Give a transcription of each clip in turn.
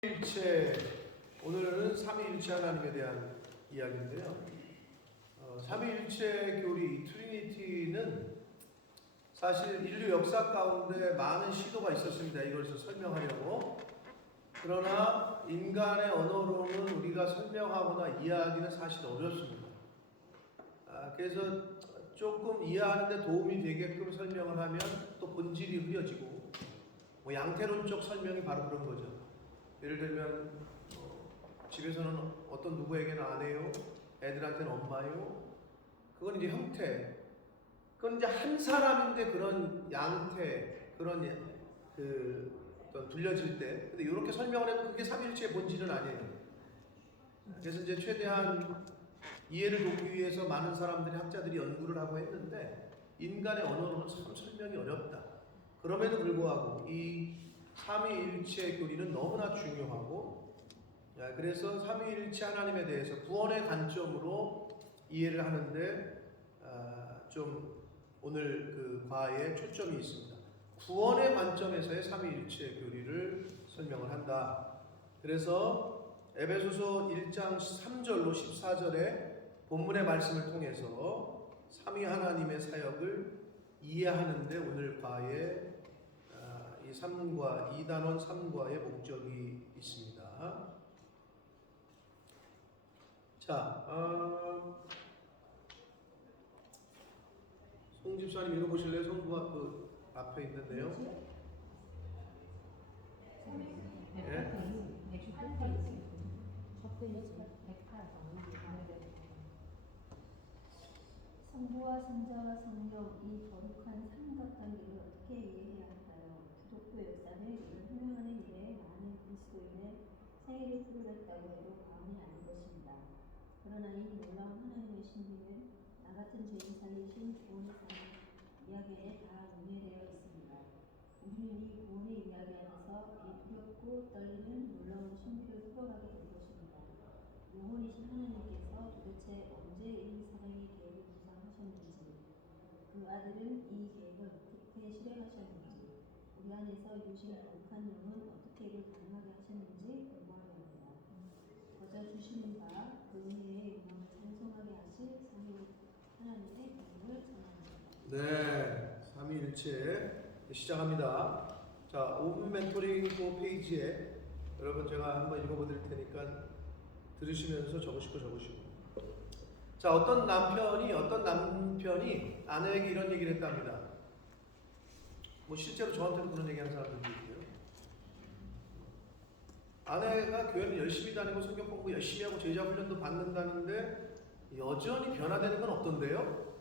일체, 오늘은 삼위일체 하나님에 대한 이야기인데요. 삼위일체 교리 트리니티는 사실 인류 역사 가운데 많은 시도가 있었습니다. 이것을 설명하려고. 그러나 인간의 언어로는 우리가 설명하거나 이해하기는 사실 어렵습니다. 그래서 조금 이해하는데 도움이 되게끔 설명을 하면 또 본질이 흐려지고, 양태론적 설명이 바로 그런 거죠. 예를 들면 집에서는 어떤 누구에게는 아내요, 애들한테는 엄마요. 그건 이제 형태. 그건 이제 한 사람인데 그런 양태, 그런 어떤 들려질 때. 근데 이렇게 설명을 해도 그게 삼위일체의 본질은 아니에요. 그래서 이제 최대한 이해를 돕기 위해서 많은 사람들이 학자들이 연구를 하고 했는데 인간의 언어로는 참 설명이 어렵다. 그럼에도 불구하고 이 삼위일체 교리는 너무나 중요하고, 그래서 삼위일체 하나님에 대해서 구원의 관점으로 이해를 하는데 좀 오늘 그 과에 초점이 있습니다. 구원의 관점에서의 삼위일체 교리를 설명을 한다. 그래서 에베소서 1장 3절로 14절에 본문의 말씀을 통해서 삼위 하나님의 사역을 이해하는데 오늘 과에 이 3과 2단원 3과의 목적이 있습니다. 자, 송 집사님 읽어보실래요? 송부가 그 앞에 있는데요. 예? 성부와 성자와 성령 이 거룩한 삼각관계를 어떻게 이해해야 할까요? 기독교 역사는 이를 설명하는 일에 많은 그리스도인의 생애를 풀어냈다고 해도 과언이 아닌 것입니다. 그러나 이 놀라운 하나님의 신비는 나 같은 죄인 살리신 구원의 이야기에 다 논의되어 있습니다. 우리는 이 구원의 이야기 안에서 이 두렵고 떨리는 놀라운 신비를 풀어가게 될 것입니다. 영원이신 하나님께서 도대체 언제 이 사랑의 계획을 구상하셨는지, 그 아들은 이 계획을 어떻게 실행하셨는지, 우리 안에서 유신 거룩한 영은 어떻게 이를 가능하게 하셨는지 궁금합니다. 거저 주시는 바 그 은혜의 영광을 찬송하게 하실 삼위 하나님의 영광을 찬양합니다. 네, 삼위일체 시작합니다. 자, 5분 멘토링 그 페이지에 여러분 제가 한번 읽어보실 테니까 들으시면서 적으실 거 적으시고. 자, 어떤 남편이 아내에게 이런 얘기를 했답니다. 실제로 저한테도 그런 얘기하는 사람들도 있고요. 아내가 교회를 열심히 다니고 성경 공부 열심히 하고 제자 훈련도 받는다는데 여전히 변화되는 건 어떤데요?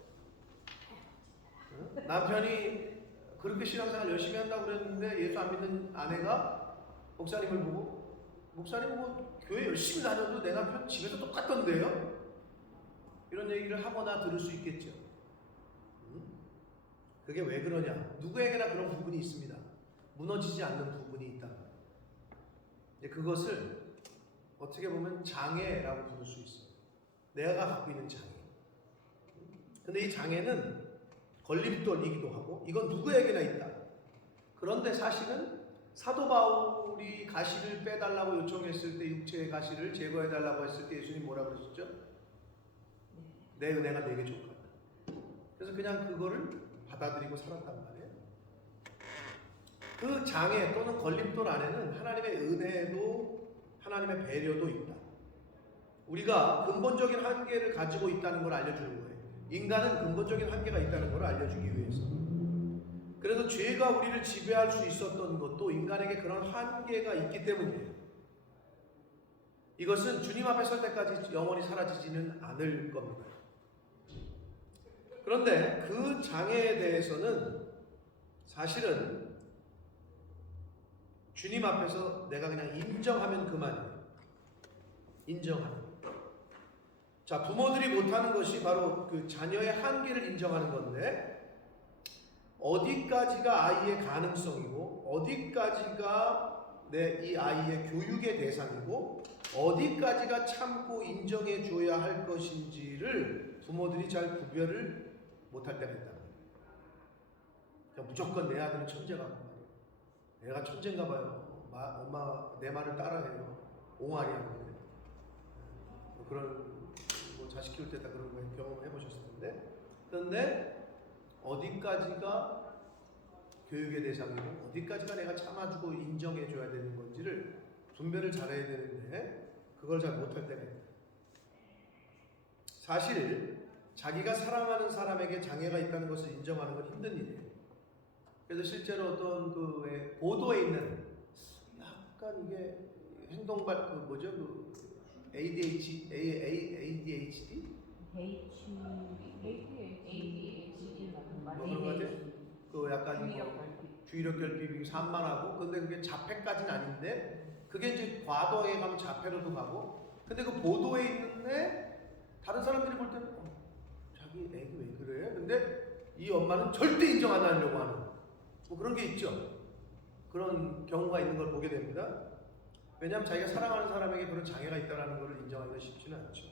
남편이 그렇게 신앙생활 열심히 한다고 그랬는데 예수 안 믿는 아내가 목사님을 보고, 목사님 교회 열심히 다녀도 내 남편 집에서 똑같던데요? 이런 얘기를 하거나 들을 수 있겠죠. 그게 왜 그러냐? 누구에게나 그런 부분이 있습니다. 무너지지 않는 부분이 있다. 그것을 어떻게 보면 장애라고 부를 수 있어요. 내가 갖고 있는 장애. 근데 이 장애는 걸림돌이기도 하고 이건 누구에게나 있다. 그런데 사실은 사도 바울이 가시를 빼달라고 요청했을 때, 육체의 가시를 제거해달라고 했을 때 예수님 뭐라고 그러셨죠? 내 은혜가 내게 족하다. 그래서 그냥 그거를 받아들이고 살았단 말이에요. 그 장애 또는 걸림돌 안에는 하나님의 은혜도 하나님의 배려도 있다. 우리가 근본적인 한계를 가지고 있다는 걸 알려주는 거예요. 인간은 근본적인 한계가 있다는 걸 알려주기 위해서. 그래서 죄가 우리를 지배할 수 있었던 것도 인간에게 그런 한계가 있기 때문이에요. 이것은 주님 앞에 설 때까지 영원히 사라지지는 않을 겁니다. 그런데 그 장애에 대해서는 사실은 주님 앞에서 내가 그냥 인정하면 그만이에요. 인정하는. 자, 부모들이 못하는 것이 바로 그 자녀의 한계를 인정하는 건데, 어디까지가 아이의 가능성이고, 어디까지가 이 아이의 교육의 대상이고, 어디까지가 참고 인정해 줘야 할 것인지를 부모들이 잘 구별을 못할 때가 있다. 그러니까 무조건 내 아들은 천재가, 얘가 천재인가 봐요. 엄마 내 말을 따라해요. 옹알이하는데 그런 뭐 자식 키울 때 다 그런 거 경험해 보셨을 텐데. 그런데 어디까지가 교육의 대상이고 어디까지가 내가 참아주고 인정해줘야 되는 건지를 분별을 잘해야 되는데 그걸 잘 못할 때가 있다. 사실 자기가 사랑하는 사람에게 장애가 있다는 것을 인정하는 건 힘든 일이에요. 그래서 실제로 어떤 그 왜 보도에 있는 약간 이게 행동발 그 뭐죠 그 ADHD 뭐 그런 거 같아요. 그 약간 주의력 결핍이 산만하고 근데 그게 자폐까지는 아닌데 그게 이제 과도에 가면 자폐로도 가고 근데 그 보도에 있는데 다른 사람들이 볼 때는 자기 애기 왜 그래? 근데 이 엄마는 절대 인정 안 하려고 하는 뭐 그런 게 있죠. 그런 경우가 있는 걸 보게 됩니다. 왜냐하면 자기가 사랑하는 사람에게 그런 장애가 있다는 것을 인정하기가 쉽지는 않죠.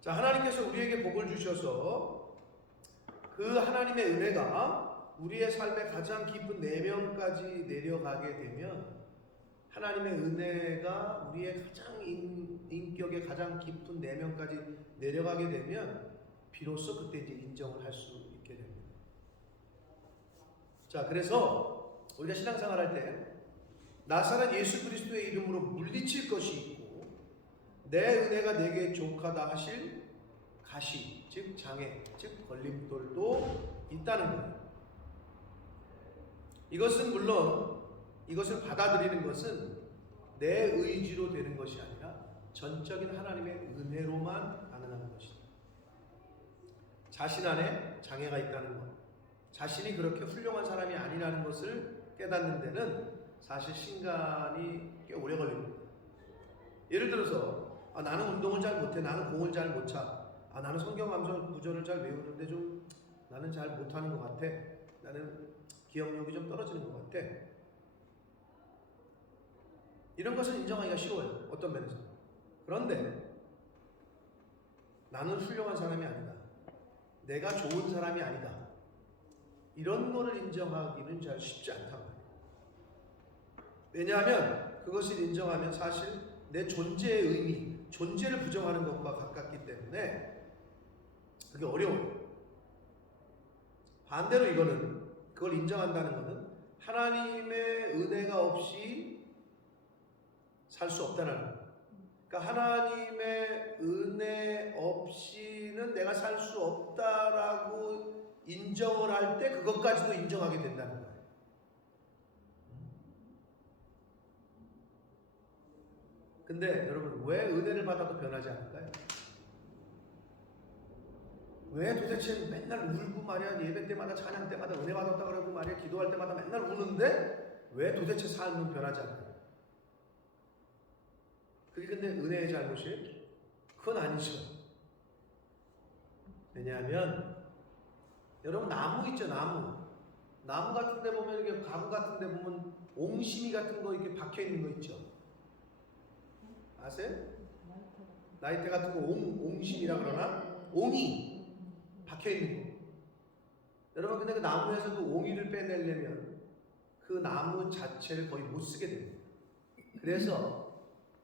자, 하나님께서 우리에게 복을 주셔서 그 하나님의 은혜가 우리의 삶의 가장 깊은 내면까지 내려가게 되면 하나님의 은혜가 우리의 가장 인격의 가장 깊은 내면까지 내려가게 되면 비로소 그때 이제 인정을 할 수 있게 됩니다. 자, 그래서 우리가 신앙생활 할 때 나사렛 예수 그리스도의 이름으로 물리칠 것이 있고 내 은혜가 내게 족하다 하실 가시, 즉 장애, 즉 걸림돌도 있다는 거예요. 이것은 물론 이것을 받아들이는 것은 내 의지로 되는 것이 아니라 전적인 하나님의 은혜로만 가능한 것이다. 자신 안에 장애가 있다는 것, 자신이 그렇게 훌륭한 사람이 아니라는 것을 깨닫는 데는 사실 시간이 꽤 오래 걸립니다. 예를 들어서 나는 운동을 잘 못해, 나는 공을 잘 못 차, 나는 성경 구절을 잘 외우는데 좀 나는 잘 못하는 것 같아, 나는 기억력이 좀 떨어지는 것 같아. 이런 것은 인정하기가 쉬워요. 어떤 면에서. 그런데 나는 훌륭한 사람이 아니다, 내가 좋은 사람이 아니다, 이런 거를 인정하기는 잘 쉽지 않단 말이에요. 왜냐하면 그것을 인정하면 사실 내 존재의 의미, 존재를 부정하는 것과 가깝기 때문에 그게 어려워요. 반대로 이거는 그걸 인정한다는 것은 하나님의 은혜가 없이 살 수 없다는 거예요. 그러니까 하나님의 은혜 없이는 내가 살 수 없다라고 인정을 할 때 그것까지도 인정하게 된다는 거예요. 근데 여러분 왜 은혜를 받아도 변하지 않을까요? 왜 도대체 맨날 울고 말이야, 예배 때마다 찬양 때마다 은혜 받았다 그러고 말이야, 기도할 때마다 맨날 우는데 왜 도대체 삶은 변하지 않나요? 그게 근데 은혜의 잘못이에요? 그건 아니죠. 왜냐하면 여러분 나무 있죠, 나무 같은 데 보면 이게 가구 같은 데 보면 옹심이 같은 거 이렇게 박혀 있는 거 있죠. 아세요? 나이테 같은 거 옹심이라 그러나? 옹이 박혀 있는 거. 여러분 근데 그 나무에서 그 옹이를 빼내려면 그 나무 자체를 거의 못 쓰게 됩니다. 그래서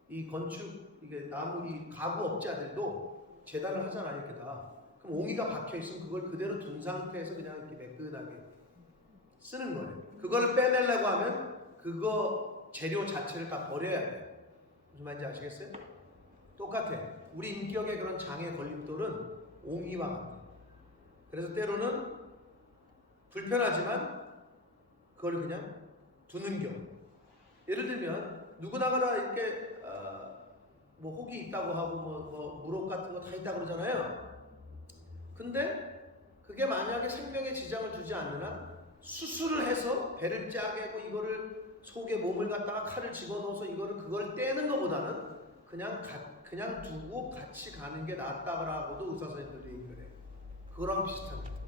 이 건축 이게 나무 이 가구 업자들도 재단을 하잖아요, 이렇게 다. 그럼 옹이가 박혀 있으면 그걸 그대로 둔 상태에서 그냥 이렇게 매끈하게 쓰는 거예요. 그거를 빼내려고 하면 그거 재료 자체를 다 버려야 돼요. 무슨 말인지 아시겠어요? 똑같아. 우리 인격의 그런 장애 걸림돌은 옹이와 같아. 그래서 때로는 불편하지만 그걸 그냥 두는 경우. 예를 들면 누구나가 다 이렇게 뭐 혹이 있다고 하고 뭐 무릎 같은 거 다 있다고 그러잖아요. 근데 그게 만약에 생명에 지장을 주지 않는 한 수술을 해서 배를 짜개고 이거를 속에 몸을 갖다가 칼을 집어넣어서 그걸 떼는 것보다는 그냥 두고 같이 가는 게 낫다라고도 의사 선생님들이 얘기를 해요. 그거랑 비슷한 거예요.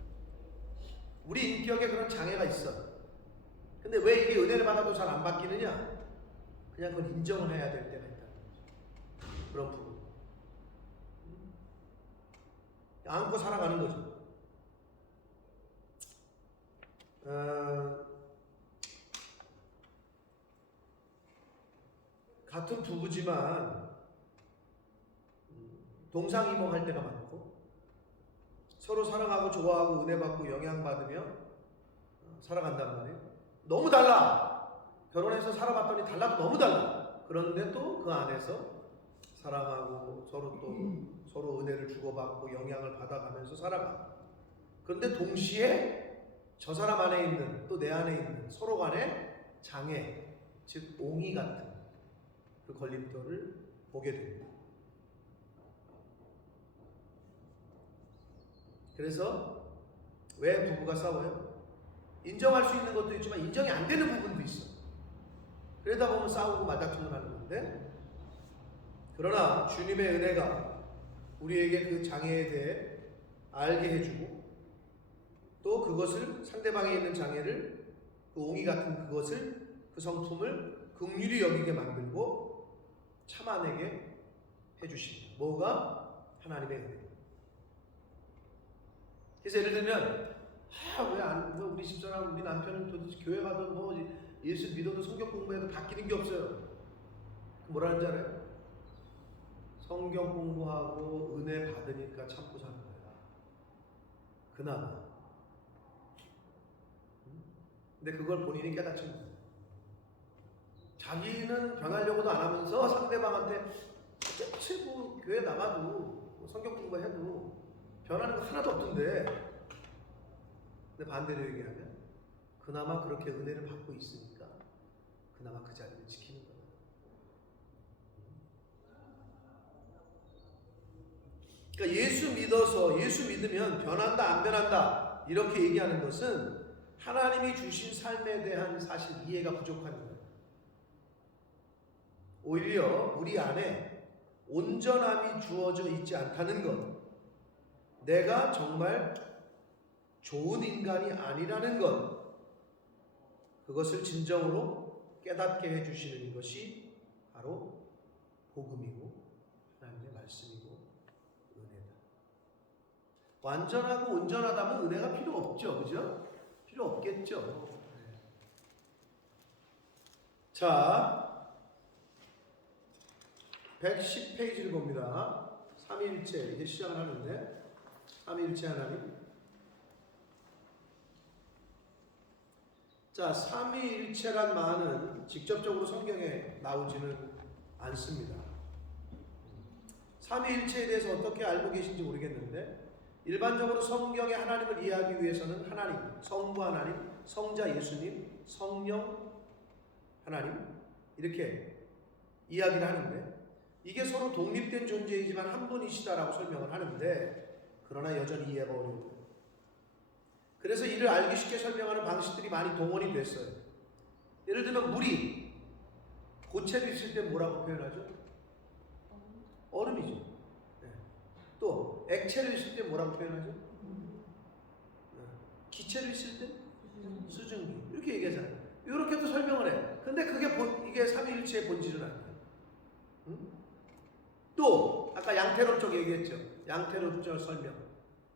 우리 인격에 그런 장애가 있어. 근데 왜 이게 은혜를 받아도 잘 안 바뀌느냐? 그냥 그걸 인정을 해야 될 때가 있다. 그런 부분. 안고 살아가는 거죠. 같은 부부지만 동상이몽할 때가 많고 서로 사랑하고 좋아하고 은혜받고 영향받으며 살아간단 말이에요. 너무 달라. 결혼해서 살아봤더니 달라도 너무 달라. 그런데 또 그 안에서 사랑하고 서로 은혜를 주고받고 영향을 받아가면서 살아가. 그런데 동시에 저 사람 안에 있는 또 내 안에 있는 서로 간의 장애, 즉 옹이 같은 그 걸림돌을 보게 됩니다. 그래서 왜 부부가 싸워요? 인정할 수 있는 것도 있지만 인정이 안 되는 부분도 있어. 그러다 보면 싸우고 말다툼을 하는 건데, 그러나 주님의 은혜가 우리에게 그 장애에 대해 알게 해주고 또 그것을 상대방에 있는 장애를 그 옹이 같은 그것을 그 성품을 긍휼히 여기게 만들고 참아내게 해주십니다. 뭐가? 하나님의 은혜. 그래서 예를 들면 왜 우리 집사람 우리 남편은 도대체 교회 가도 뭐 예수 믿어도 성경 공부해도 바뀌는 게 없어요. 뭐라는 줄 알아요? 성경 공부하고 은혜 받으니까 참고 사는 거야. 그나마. 근데 그걸 본인이 깨닫지 못해요. 자기는 변하려고도 안 하면서 상대방한테 대체 뭐 교회 나가도 뭐 성경 공부해도 변하는 거 하나도 없던데. 근데 반대로 얘기하면 그나마 그렇게 은혜를 받고 있으니까 그나마 그 자리를 지키는 거예요. 그러니까 예수 믿으면 변한다 안 변한다 이렇게 얘기하는 것은 하나님이 주신 삶에 대한 사실 이해가 부족한 거예요. 오히려 우리 안에 온전함이 주어져 있지 않다는 것, 내가 정말 좋은 인간이 아니라는 것, 그것을 진정으로 깨닫게 해주시는 것이 바로 복음이고 하나님의 말씀이고 은혜다. 완전하고 온전하다면 은혜가 필요 없죠, 그죠? 필요 없겠죠. 자, 110페이지를 봅니다. 삼위일체 이제 시작을 하는데, 삼위일체 하나님. 자, 삼위일체란 말은 직접적으로 성경에 나오지는 않습니다. 삼위일체에 대해서 어떻게 알고 계신지 모르겠는데, 일반적으로 성경의 하나님을 이해하기 위해서는 하나님, 성부 하나님, 성자 예수님, 성령 하나님 이렇게 이야기를 하는데, 이게 서로 독립된 존재이지만 한 분이시다라고 설명을 하는데, 그러나 여전히 이해가 어려워요. 그래서 이를 알기 쉽게 설명하는 방식들이 많이 동원이 됐어요. 예를 들면 물이 고체를 있을 때 뭐라고 표현하죠? 얼음이죠. 네. 또 액체를 있을 때 뭐라고 표현하죠? 네. 기체를 있을 때 수증기. 이렇게 얘기하잖아요. 이렇게도 설명을 해. 근데 이게 삼위일체의 본질은 아니에요. 또 아까 양태론적 얘기했죠. 양태론적 설명.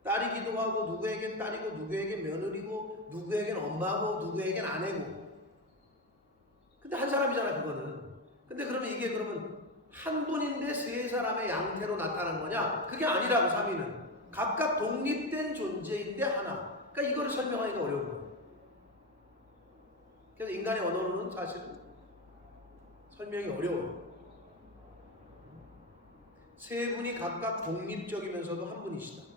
딸이 기도하고 누구에겐 딸이고 누구에겐 며느리고 누구에겐 엄마고 누구에겐 아내고. 근데 한 사람이잖아 그거는. 근데 그러면 이게 한 분인데 세 사람의 양태로 나타난 거냐? 그게 아니라고 삼위는. 각각 독립된 존재인데 하나. 그러니까 이거를 설명하기가 어려운 거예요. 그래서 인간의 언어로는 사실은 설명이 어려워요. 세 분이 각각 독립적이면서도 한 분이시다.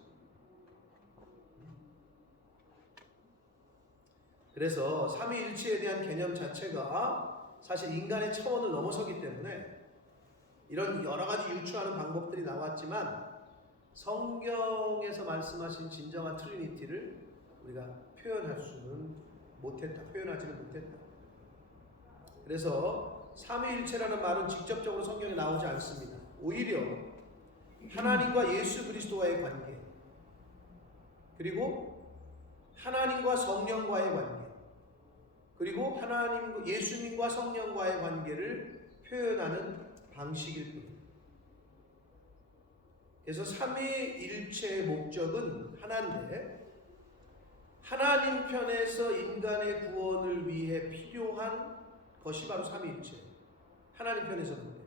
그래서 삼위일체에 대한 개념 자체가 사실 인간의 차원을 넘어서기 때문에 이런 여러 가지 유추하는 방법들이 나왔지만 성경에서 말씀하신 진정한 트리니티를 우리가 표현하지는 못했다. 그래서 삼위일체라는 말은 직접적으로 성경에 나오지 않습니다. 오히려 하나님과 예수 그리스도와의 관계, 그리고 하나님과 성령과의 관계, 그리고 예수님과 성령과의 관계를 표현하는 방식일 뿐입니다. 그래서 삼위일체의 목적은 하나인데, 하나님 편에서 인간의 구원을 위해 필요한 것이 바로 삼위일체. 하나님 편에서는.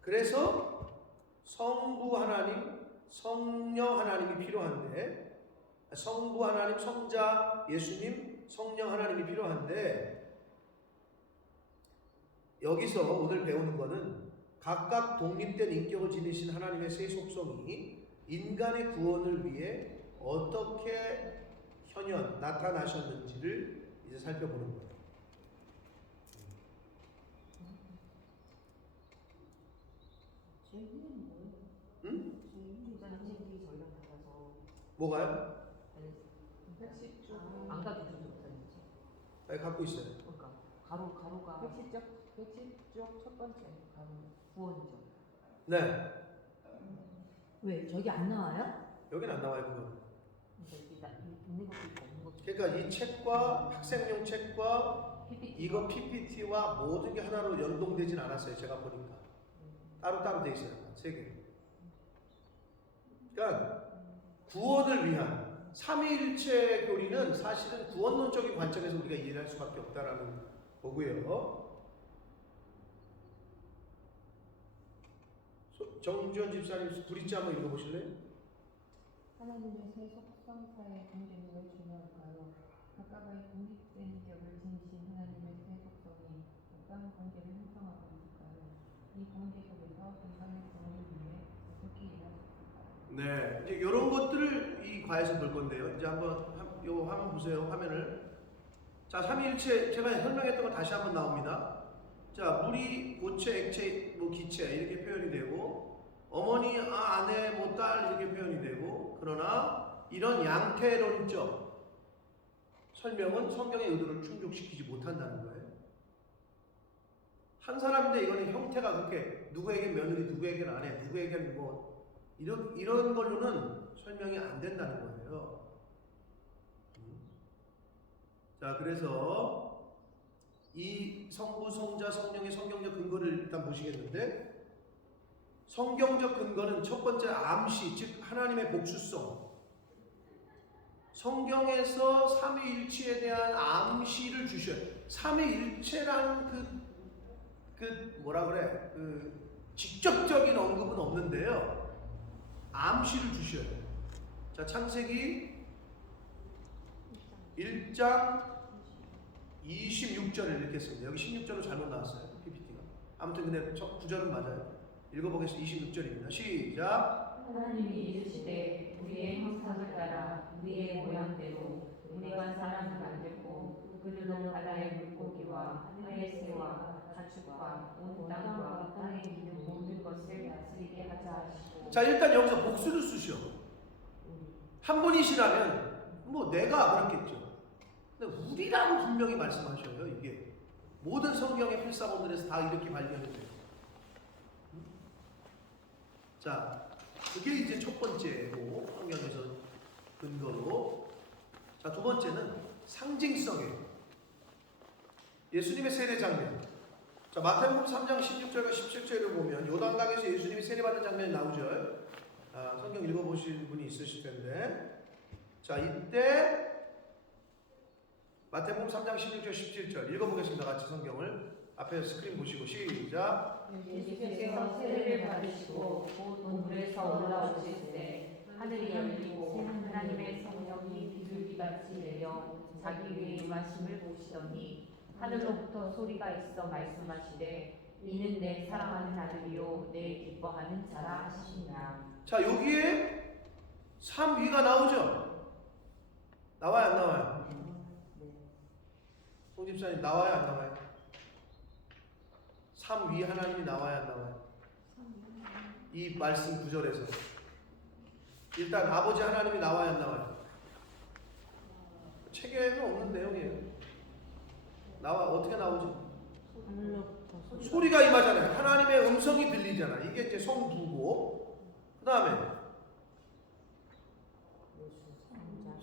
그래서 성부 하나님, 성령 하나님이 필요한데, 성부 하나님, 성자 예수님, 성령 하나님이 필요한데, 여기서 오늘 배우는 것은 각각 독립된 인격을 지니신 하나님의 세 속성이 인간의 구원을 위해 어떻게 현현 나타나셨는지를 이제 살펴보는 거예요. 죄인은 뭐예요? 응? 죄인이 장식이 저희랑 달라서 뭐가요? 안 가도 좋다는지. 네, 갖고 있어요. 그러니까 가로가 백시적 첫 번째 가로 구원이죠. 네, 왜 저기 안 나와요? 여기는 안 나와요 그건. 있는 것도 있고 없는 것도 그러니까 이 책과 학생용 책과 PPT. 이거 PPT와 모든 게 하나로 연동되진 않았어요. 제가 보니까 따로따로 돼 있어요. 세 개. 그러니까 구원을 위한 삼위일체 교리는 사실은 구원론적인 관점에서 우리가 이해할 수밖에 없다라는 거고요. 정지원 집사님 브릿지 한번 읽어보실래요? 하나님의 세 속성사의 관계는 왜 중요할까요? 각각의 독립된 격을 지니신 하나님의 세 속성이 어떤 관계를 형성하고 있을까요? 이 관계 속에서 인간의 구원을 위해 어떻게 일하셨을까요? 네, 이제 이런 것들을 이 과에서 볼 건데요. 이제 한번 요 화면 보세요. 화면을. 자, 삼위일체 제가 설명했던 거 다시 한번 나옵니다. 자, 물이 고체, 액체, 뭐 기체 이렇게 표현이 되고, 어머니, 아내, 뭐 딸 이렇게 표현이 되고, 그러나 이런 양태론적 설명은 성경의 의도를 충족시키지 못한다는 거예요. 한 사람인데 이거는 형태가 그렇게 누구에게 며느리, 누구에게는 아내, 누구에게는 뭐 이런 걸로는 설명이 안 된다는 거예요. 자, 그래서 이 성부, 성자, 성령의 성경적 근거를 일단 보시겠는데, 성경적 근거는 첫 번째 암시, 즉 하나님의 복수성. 성경에서 삼위일체에 대한 암시를 주셔요. 삼위일체라는 그 뭐라 그래? 그 직접적인 언급은 없는데요. 암시를 주셔요. 자, 창세기 1장 26절을 이렇게 씁니다. 여기 16절로 잘못 나왔어요. PPT가. 아무튼 근데 구절은 맞아요. 읽어보겠습니다. 26절입니다. 시작. 하나님이 이르시되 우리의 형상을 따라 우리의 모양대로 우리가 사람을 만들고 그들로 바다의 물고기와 하늘의 새와 가축과 온 땅과 땅에 있는 모든 것을 다스리게 하자 하시고. 자, 일단 여기서 복수를 쓰셔. 한 분이시라면 뭐 내가 그렇겠죠. 근데 우리라고 분명히 말씀하셔요. 이게 모든 성경의 필사본들에서 다 이렇게 발견이 돼요. 자, 그게 이제 첫 번째고 성경에서 근거로. 자, 두 번째는 상징성이에요. 예수님의 세례 장면. 자, 마태복음 3장 16절과 17절을 보면 요단강에서 예수님이 세례받는 장면이 나오죠. 성경 읽어보신 분이 있으실 텐데, 자, 이때 마태복음 3장 16절 17절 읽어보겠습니다. 같이 성경을 앞에 스크린 보시고 시작. 예수께서 세례를 받으시고 곧 물에서 올라오실 때 하늘이 열리고 하나님의 성령이 비둘기같이 내려 자기 위에 임하심을 보시더니 하늘로부터 소리가 있어 말씀하시되 이는 내 사랑하는 아들이요 내 기뻐하는 자라 하시니라. 자, 여기에 삼위가 나오죠. 나와요, 안 나와요? 송 집사님, 나와요, 안 나와요? 삼위 하나님이 나와요, 안 나와요? 이 말씀 구절에서 일단 아버지 하나님이 나와요, 안 나와요? 책에는 없는 내용이에요. 어떻게 나오지? 소리가 임하잖아요. 하나님의 음성이 들리잖아. 이게 이제 성부고, 그 다음에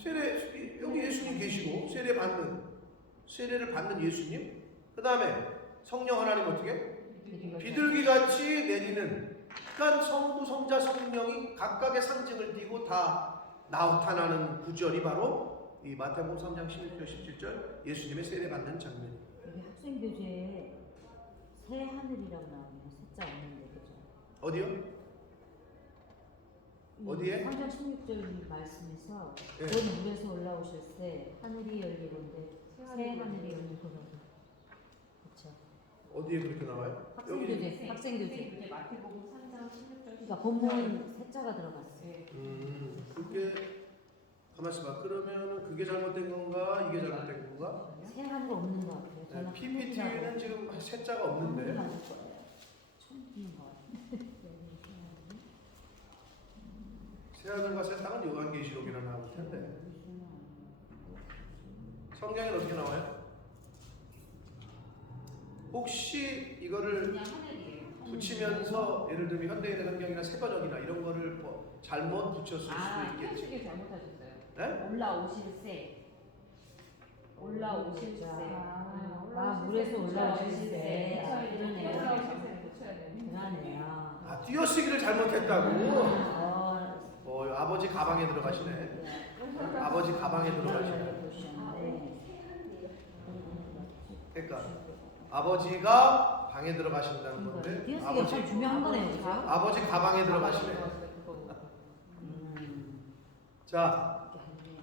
세례, 여기 예수님 계시고 세례를 받는 예수님, 그 다음에 성령 하나님 어떻게? 비둘기같이 내리는. 그러니까 성부, 성자, 성령이 각각의 상징을 띠고 다 나타나는 구절이 바로 이 마태복음 3장 16절 17절 예수님의 세례 받는 장면입니다. 학생 교재에 새 하늘이라고 나오네요. 새자 없는데 그죠? 어디요? 어디에? 3장 16절 말씀에서 네. 곧 물에서 올라오실 때 하늘이 열리는데 새 하늘이 열리거든요. 그렇죠. 어디에 그렇게 나와요? 학생 여기. 교재, 학생 교재. 이제 마태복음 3장 16절. 그러니까 본문 새자가 들어갔어요. 네. 그게 가만 있어봐. 그러면 그게 잘못된 건가? 이게 잘못된 건가? 새 하늘 없는 것 같아요. 네, 저는 PPT에는 지금 셋자가 없는데. 맞을 거예요. 처음 듣는 것 같아요. 새하늘과 새 땅은 요한계시록이라 나올 텐데. 성경에는 어떻게 나와요? 혹시 이거를 그냥 하늘이에요. 붙이면서 예를 들면 현대인의 성경이나 새번역이나 이런 거를 뭐 잘못 붙였을 수도 있겠지. 띄어쓰기 잘못하셨어요. 네? 올라오실세. 올라오실세. 물에서 올라오실 때. 그러네요. 그러네요. 아, 띄어쓰기를 잘못했다고? 아버지 가방에 들어가시네. 아버지 가방에 들어가시네. 그러니까 아버지가 방에 들어가신다는 건데 띄어쓰기가 참 중요한 거네요. 그죠? 아버지 가방에 들어가시네. 자,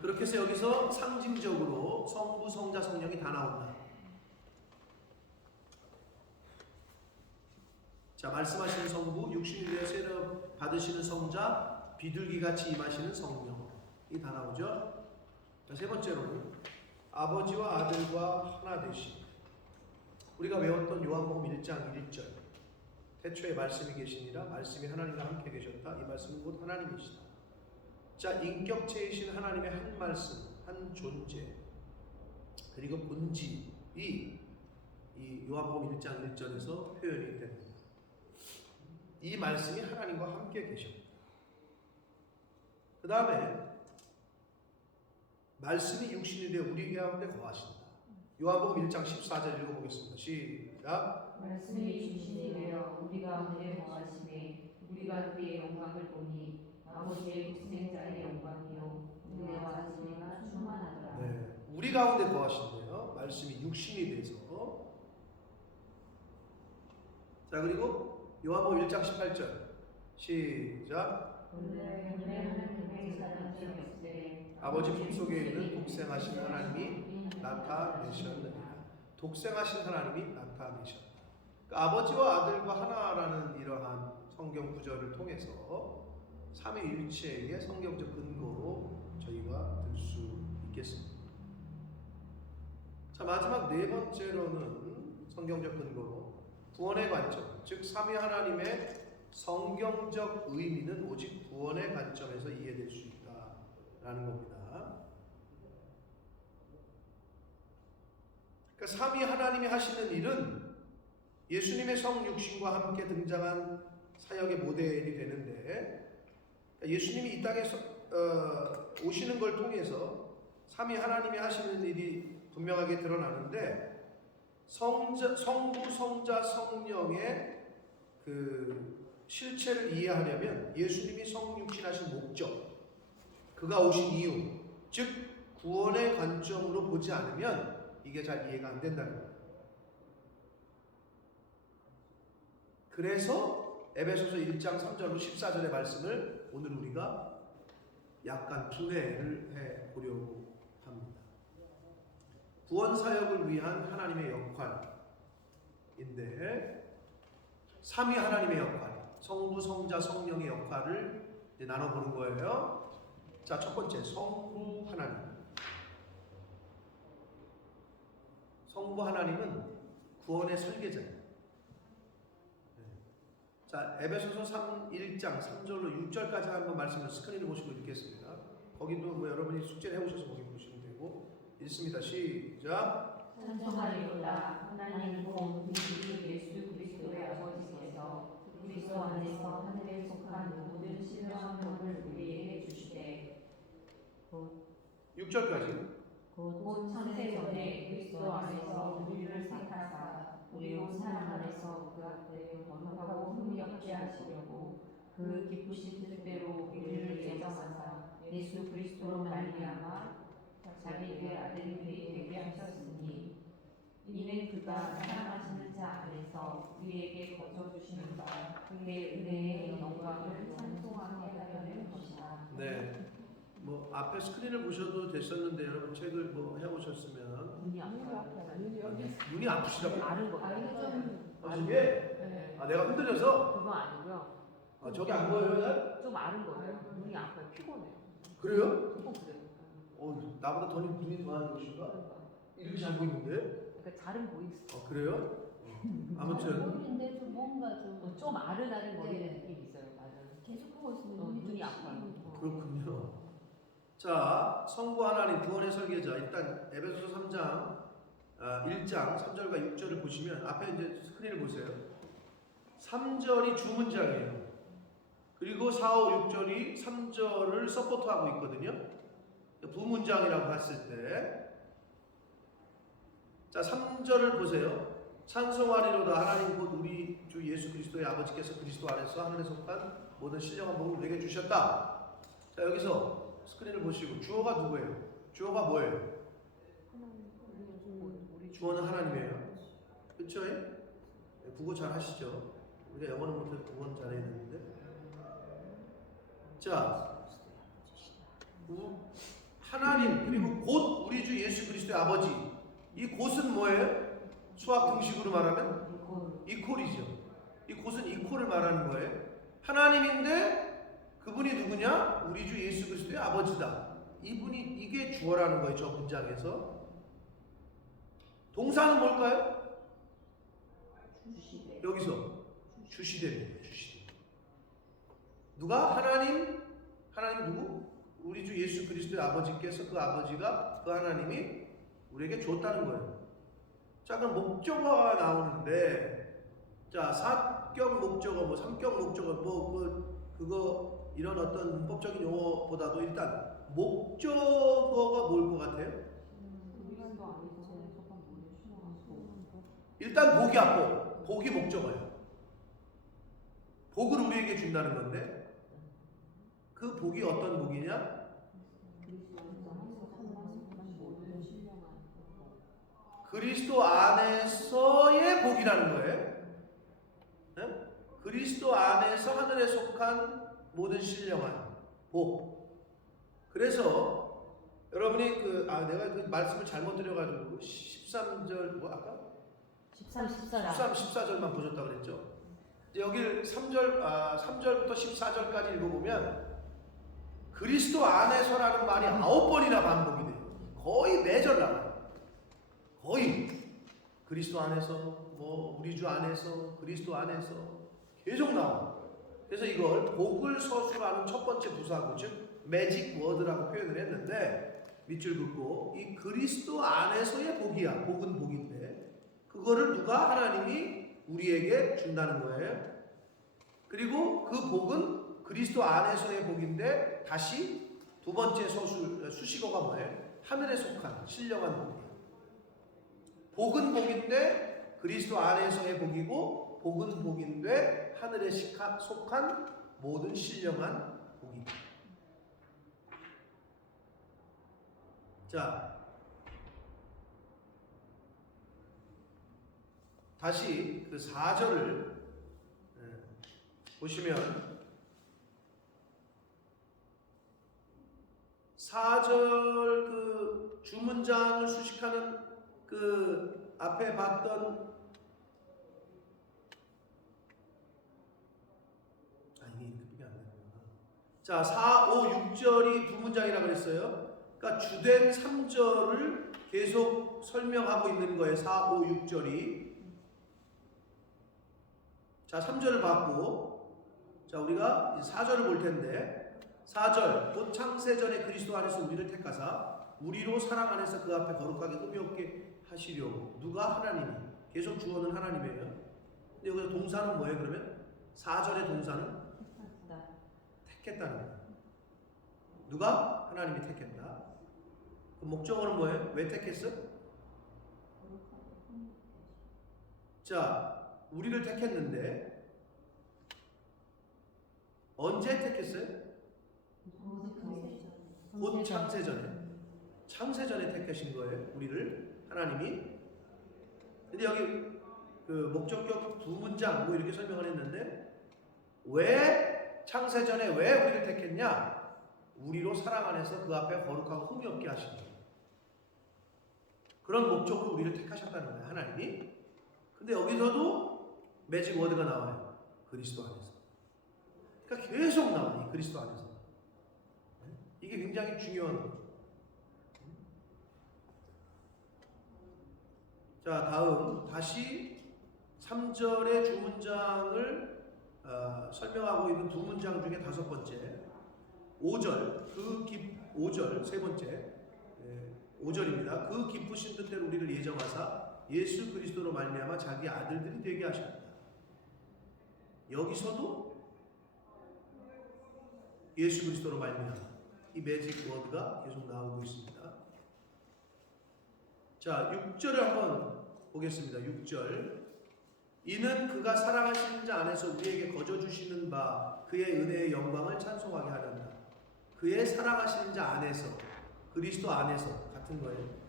그렇게 해서 여기서 상징적으로 성부, 성자, 성령이 다 나온다. 자, 말씀하시는 성부, 육신이 되어 세례 받으시는 성자, 비둘기같이 임하시는 성령이 다 나오죠. 자, 세 번째로는 아버지와 아들과 하나 되신, 우리가 외웠던 요한복음 1장 1절, 태초에 말씀이 계시니라 말씀이 하나님과 함께 계셨다. 이 말씀은 곧 하나님이시다. 자, 인격체이신 하나님의 한 말씀, 한 존재, 그리고 본질이 이 요한복음 1장 1절에서 표현이 됩니다. 이 말씀이 하나님과 함께 계십니다. 그 다음에 말씀이 육신이 되어 우리 가운데 거하신다. 요한복음 1장 14절 읽어보겠습니다. 시작. 말씀이 육신이 되어 우리 가운데 거하심에 우리가 그의 영광을 보니 아버지의 독생자의 영광이요 은혜와 진리가 충만하더라. 네, 우리 가운데 거하신대요. 말씀이 육신이 돼서. 자, 그리고 요한복음 1장 18절 시작. 본래 하나님의 사랑이 없으되 아버지 품속에 있는 독생하신 하나님이 나타내셨느니라. 독생하신 하나님이 나타내셨다. 그러니까 아버지와 아들과 하나라는 이러한 성경 구절을 통해서 삼위일체의 성경적 근거로 저희가 들 수 있겠습니다. 자, 마지막 네 번째로는 성경적 근거로 구원의 관점, 즉 삼위 하나님의 성경적 의미는 오직 구원의 관점에서 이해될 수 있다라는 겁니다. 그러니까 삼위 하나님이 하시는 일은 예수님의 성육신과 함께 등장한 사역의 모델이 되는데, 예수님이 이 땅에 오시는 걸 통해서 삼위 하나님이 하시는 일이 분명하게 드러나는데, 성부, 성자, 성령의 그 실체를 이해하려면 예수님이 성육신하신 목적, 그가 오신 이유, 즉 구원의 관점으로 보지 않으면 이게 잘 이해가 안 된다는 거예요. 그래서 에베소서 1장 3절로 14절의 말씀을 오늘 우리가 약간 분해를 해 보려고 합니다. 구원 사역을 위한 하나님의 역할인데, 삼위 하나님의 역할, 성부, 성자, 성령의 역할을 이제 나눠보는 거예요. 자, 첫 번째, 성부 하나님. 성부 하나님은 구원의 설계자예요. 자, 에베소서 1장 3절로 6절까지 한번 말씀을 스크린에 보시고 읽겠습니다. 거기도 뭐 여러분이 숙제를 해오셔서 거기 보시면 되고, 읽습니다. 시작. 찬송하리로다. 하나님 곧 우리 예수 그리스도의 아버지께서 그리스도 안에서 하늘에 속한 모든 신령함을 우리에게 주시되 6절까지. 곧 창세 전에 그리스도 안에서 우리를 택하사 우리 온 사람 안에서 그 앞에 거룩하고 흠이 없게 하시려고 그 기쁘신 뜻대로 우리를 예정하사 예수 그리스도로 말미암아 자기의 아들들이 되게 하셨으니 이는 그가 사랑하시는 자 안에서 우리에게 거저 주시는 바 그의 은혜의 영광을 찬송하게 하려는 것이다. 네. 뭐 앞에 스크린을 보셔도 됐었는데 여러분 책을 뭐 해오셨으면 눈이 아파요. 눈이 아프시다고? 마른 거예요. 아니 좀 저게 네. 내가 흔들려서 그거 아니고요. 저게 안 보여요? 좀 마른 거예요. 눈이 아파요. 피곤해요. 그래요? 조금 그래요. 나보다 더 눈이 많은 것인가? 이렇게 잘 보이는데? 그러니까 잘은 보이죠. 그래요? 아무튼 보이는데 좀 뭔가 좀 아른아른 거리는 네. 느낌이 있어요. 맞아요. 계속 보고 있으면 눈이 좀 아파요. 시리고. 그렇군요. 자, 성부 하나님 구원의 설계자 일단 에베소서 3장 1장 3절과 6절을 보시면 앞에 이제 스크린을 보세요. 3절이 주문장이에요. 그리고 4, 5, 6절이 3절을 서포트하고 있거든요. 부문장이라고 했을 때, 자 3절을 보세요. 찬송하리로다 하나님 곧 우리 주 예수 그리스도의 아버지께서 그리스도 안에서 하늘에 속한 모든 신령한 복을 내게 주셨다. 자 여기서 스크린을 보시고 주어가 누구예요? 주어가 뭐예요? 주어는 하나님이에요. 그렇죠? 국어 잘 하시죠? 우리가 영어는 못해도 국어는 잘 해야 되는데. 자 하나님 그리고 곧 우리 주 예수 그리스도의 아버지. 이 곧은 뭐예요? 수학 등식으로 말하면 이퀄이죠. 이 곧은 이퀄을 말하는 거예요. 하나님인데 그분이 누구냐? 우리 주 예수 그리스도의 아버지다. 이게 주어라는 거예요. 저 문장에서. 동사는 뭘까요? 주시대. 여기서 주시대입니다. 주시대. 누가? 하나님 누구? 우리 주 예수 그리스도의 아버지께서 그 아버지가 그 하나님이 우리에게 줬다는 거예요. 자 그럼 목적어가 나오는데 자 사격 목적어 뭐 삼격 목적어 뭐 그거 이런 어떤 문법적인 용어보다도 일단 목적어가 뭘 것 같아요? 일단 복이 앞고 복이 목적어예요. 복을 우리에게 준다는 건데 그 복이 어떤 복이냐? 그리스도 안에서의 복이라는 거예요. 네? 그리스도 안에서 하늘에 속한 모든 신령한 복. 그래서 여러분이 내가 그 말씀을 잘못 드려가지고 13절 뭐 아까 13, 14라. 14절만 보셨다고 그랬죠. 이제 여기 3절부터 14절까지 읽어보면 그리스도 안에서라는 말이 9번이나 반복이 돼요. 거의 매절 나와요. 거의 그리스도 안에서 뭐 우리 주 안에서 그리스도 안에서 계속 나와요. 그래서 이걸 복을 서술하는 첫 번째 부사구 즉 매직 워드라고 표현을 했는데 밑줄 긋고 이 그리스도 안에서의 복이야. 복은 복인데 그거를 누가 하나님이 우리에게 준다는 거예요. 그리고 그 복은 그리스도 안에서의 복인데 다시 두 번째 수식어가 뭐예요? 하늘에 속한 신령한 복이에요. 복은 복인데 그리스도 안에서의 복이고 복은 복인데 하늘에 속한 모든 신령한 복이다. 자 다시 그 4절을 보시면 4절 그 주문장을 수식하는 그 앞에 봤던 이게 이렇게 안 되는구나. 자 4, 5, 6절이 부문장이라고 그랬어요. 그러니까 주된 3절을 계속 설명하고 있는 거예요. 4, 5, 6절이. 자 3절을 봤고 자 우리가 4절을 볼 텐데 4절 곧 창세전에 그리스도 안에서 우리를 택하사 우리로 사랑 안에서 그 앞에 거룩하게 흠이 없게 하시려고. 누가? 하나님이. 계속 주어는 하나님이에요. 근데 여기서 동사는 뭐예요 그러면? 4절의 동사는 택했다는 거예요. 누가? 하나님이 택했다. 그 목적어는 뭐예요? 왜 택했어? 자 우리를 택했는데 언제 택했어요? 곧 창세전에. 창세전에 택하신 거예요. 우리를 하나님이. 근데 여기 그 목적격 두 문장 뭐 이렇게 설명을 했는데 왜 창세전에 왜 우리를 택했냐? 우리로 사랑 안에서 그 앞에 거룩하고 흠이 없게 하시는 거예요. 그런 목적으로 우리를 택하셨다는 거예요, 하나님이. 근데 여기서도 매직 워드가 나와요. 그리스도 안에서. 그러니까 계속 나와요, 이 그리스도 안에서. 이게 굉장히 중요한 거예요. 자, 다음 다시 3절의 주문장을 설명하고 있는 두 문장 중에 다섯 번째 5절 5절 세 번째 5절입니다. 그 기쁘신 뜻대로 우리를 예정하사 예수 그리스도로 말미암아 자기 아들들이 되게 하셨다. 여기서도 예수 그리스도로 말미암아 이 매직 워드가 계속 나오고 있습니다. 자, 6절을 한번 보겠습니다. 6절. 이는 그가 사랑하시는 자 안에서 우리에게 거저 주시는 바 그의 은혜의 영광을 찬송하게 하는다. 그의 사랑하시는 자 안에서, 그리스도 안에서 같은 거예요.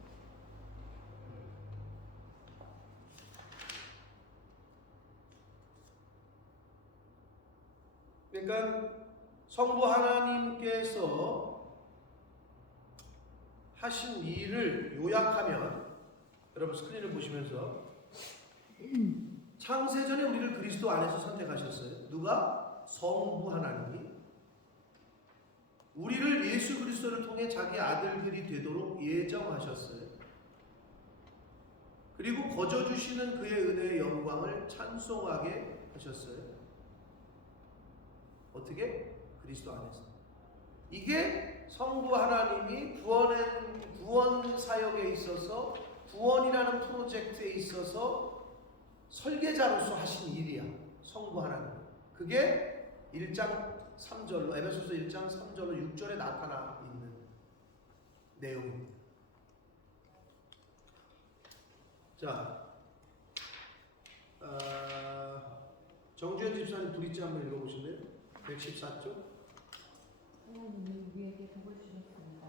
그러니까 성부 하나님께서 하신 일을 요약하면 여러분 스크린을 보시면서 창세전에 우리를 그리스도 안에서 선택하셨어요. 누가? 성부 하나님이 우리를 예수 그리스도를 통해 자기 아들들이 되도록 예정하셨어요. 그리고 거저 주시는 그의 은혜의 영광을 찬송하게 하셨어요. 어떻게? 그리스도 안에서. 이게 성부 하나님이 구원 사역에 있어서 구원이라는 프로젝트에 있어서 설계자로서 하신 일이야. 성부 하나님. 그게 1장 3절로 에베소서 1장 3절로 6절에 나타나 있는 내용입니다. 자, 정주현 집사님 브릿지 한번 읽어보실래요? 114쪽. 하나님이 우리에게 복을 주셨습니다.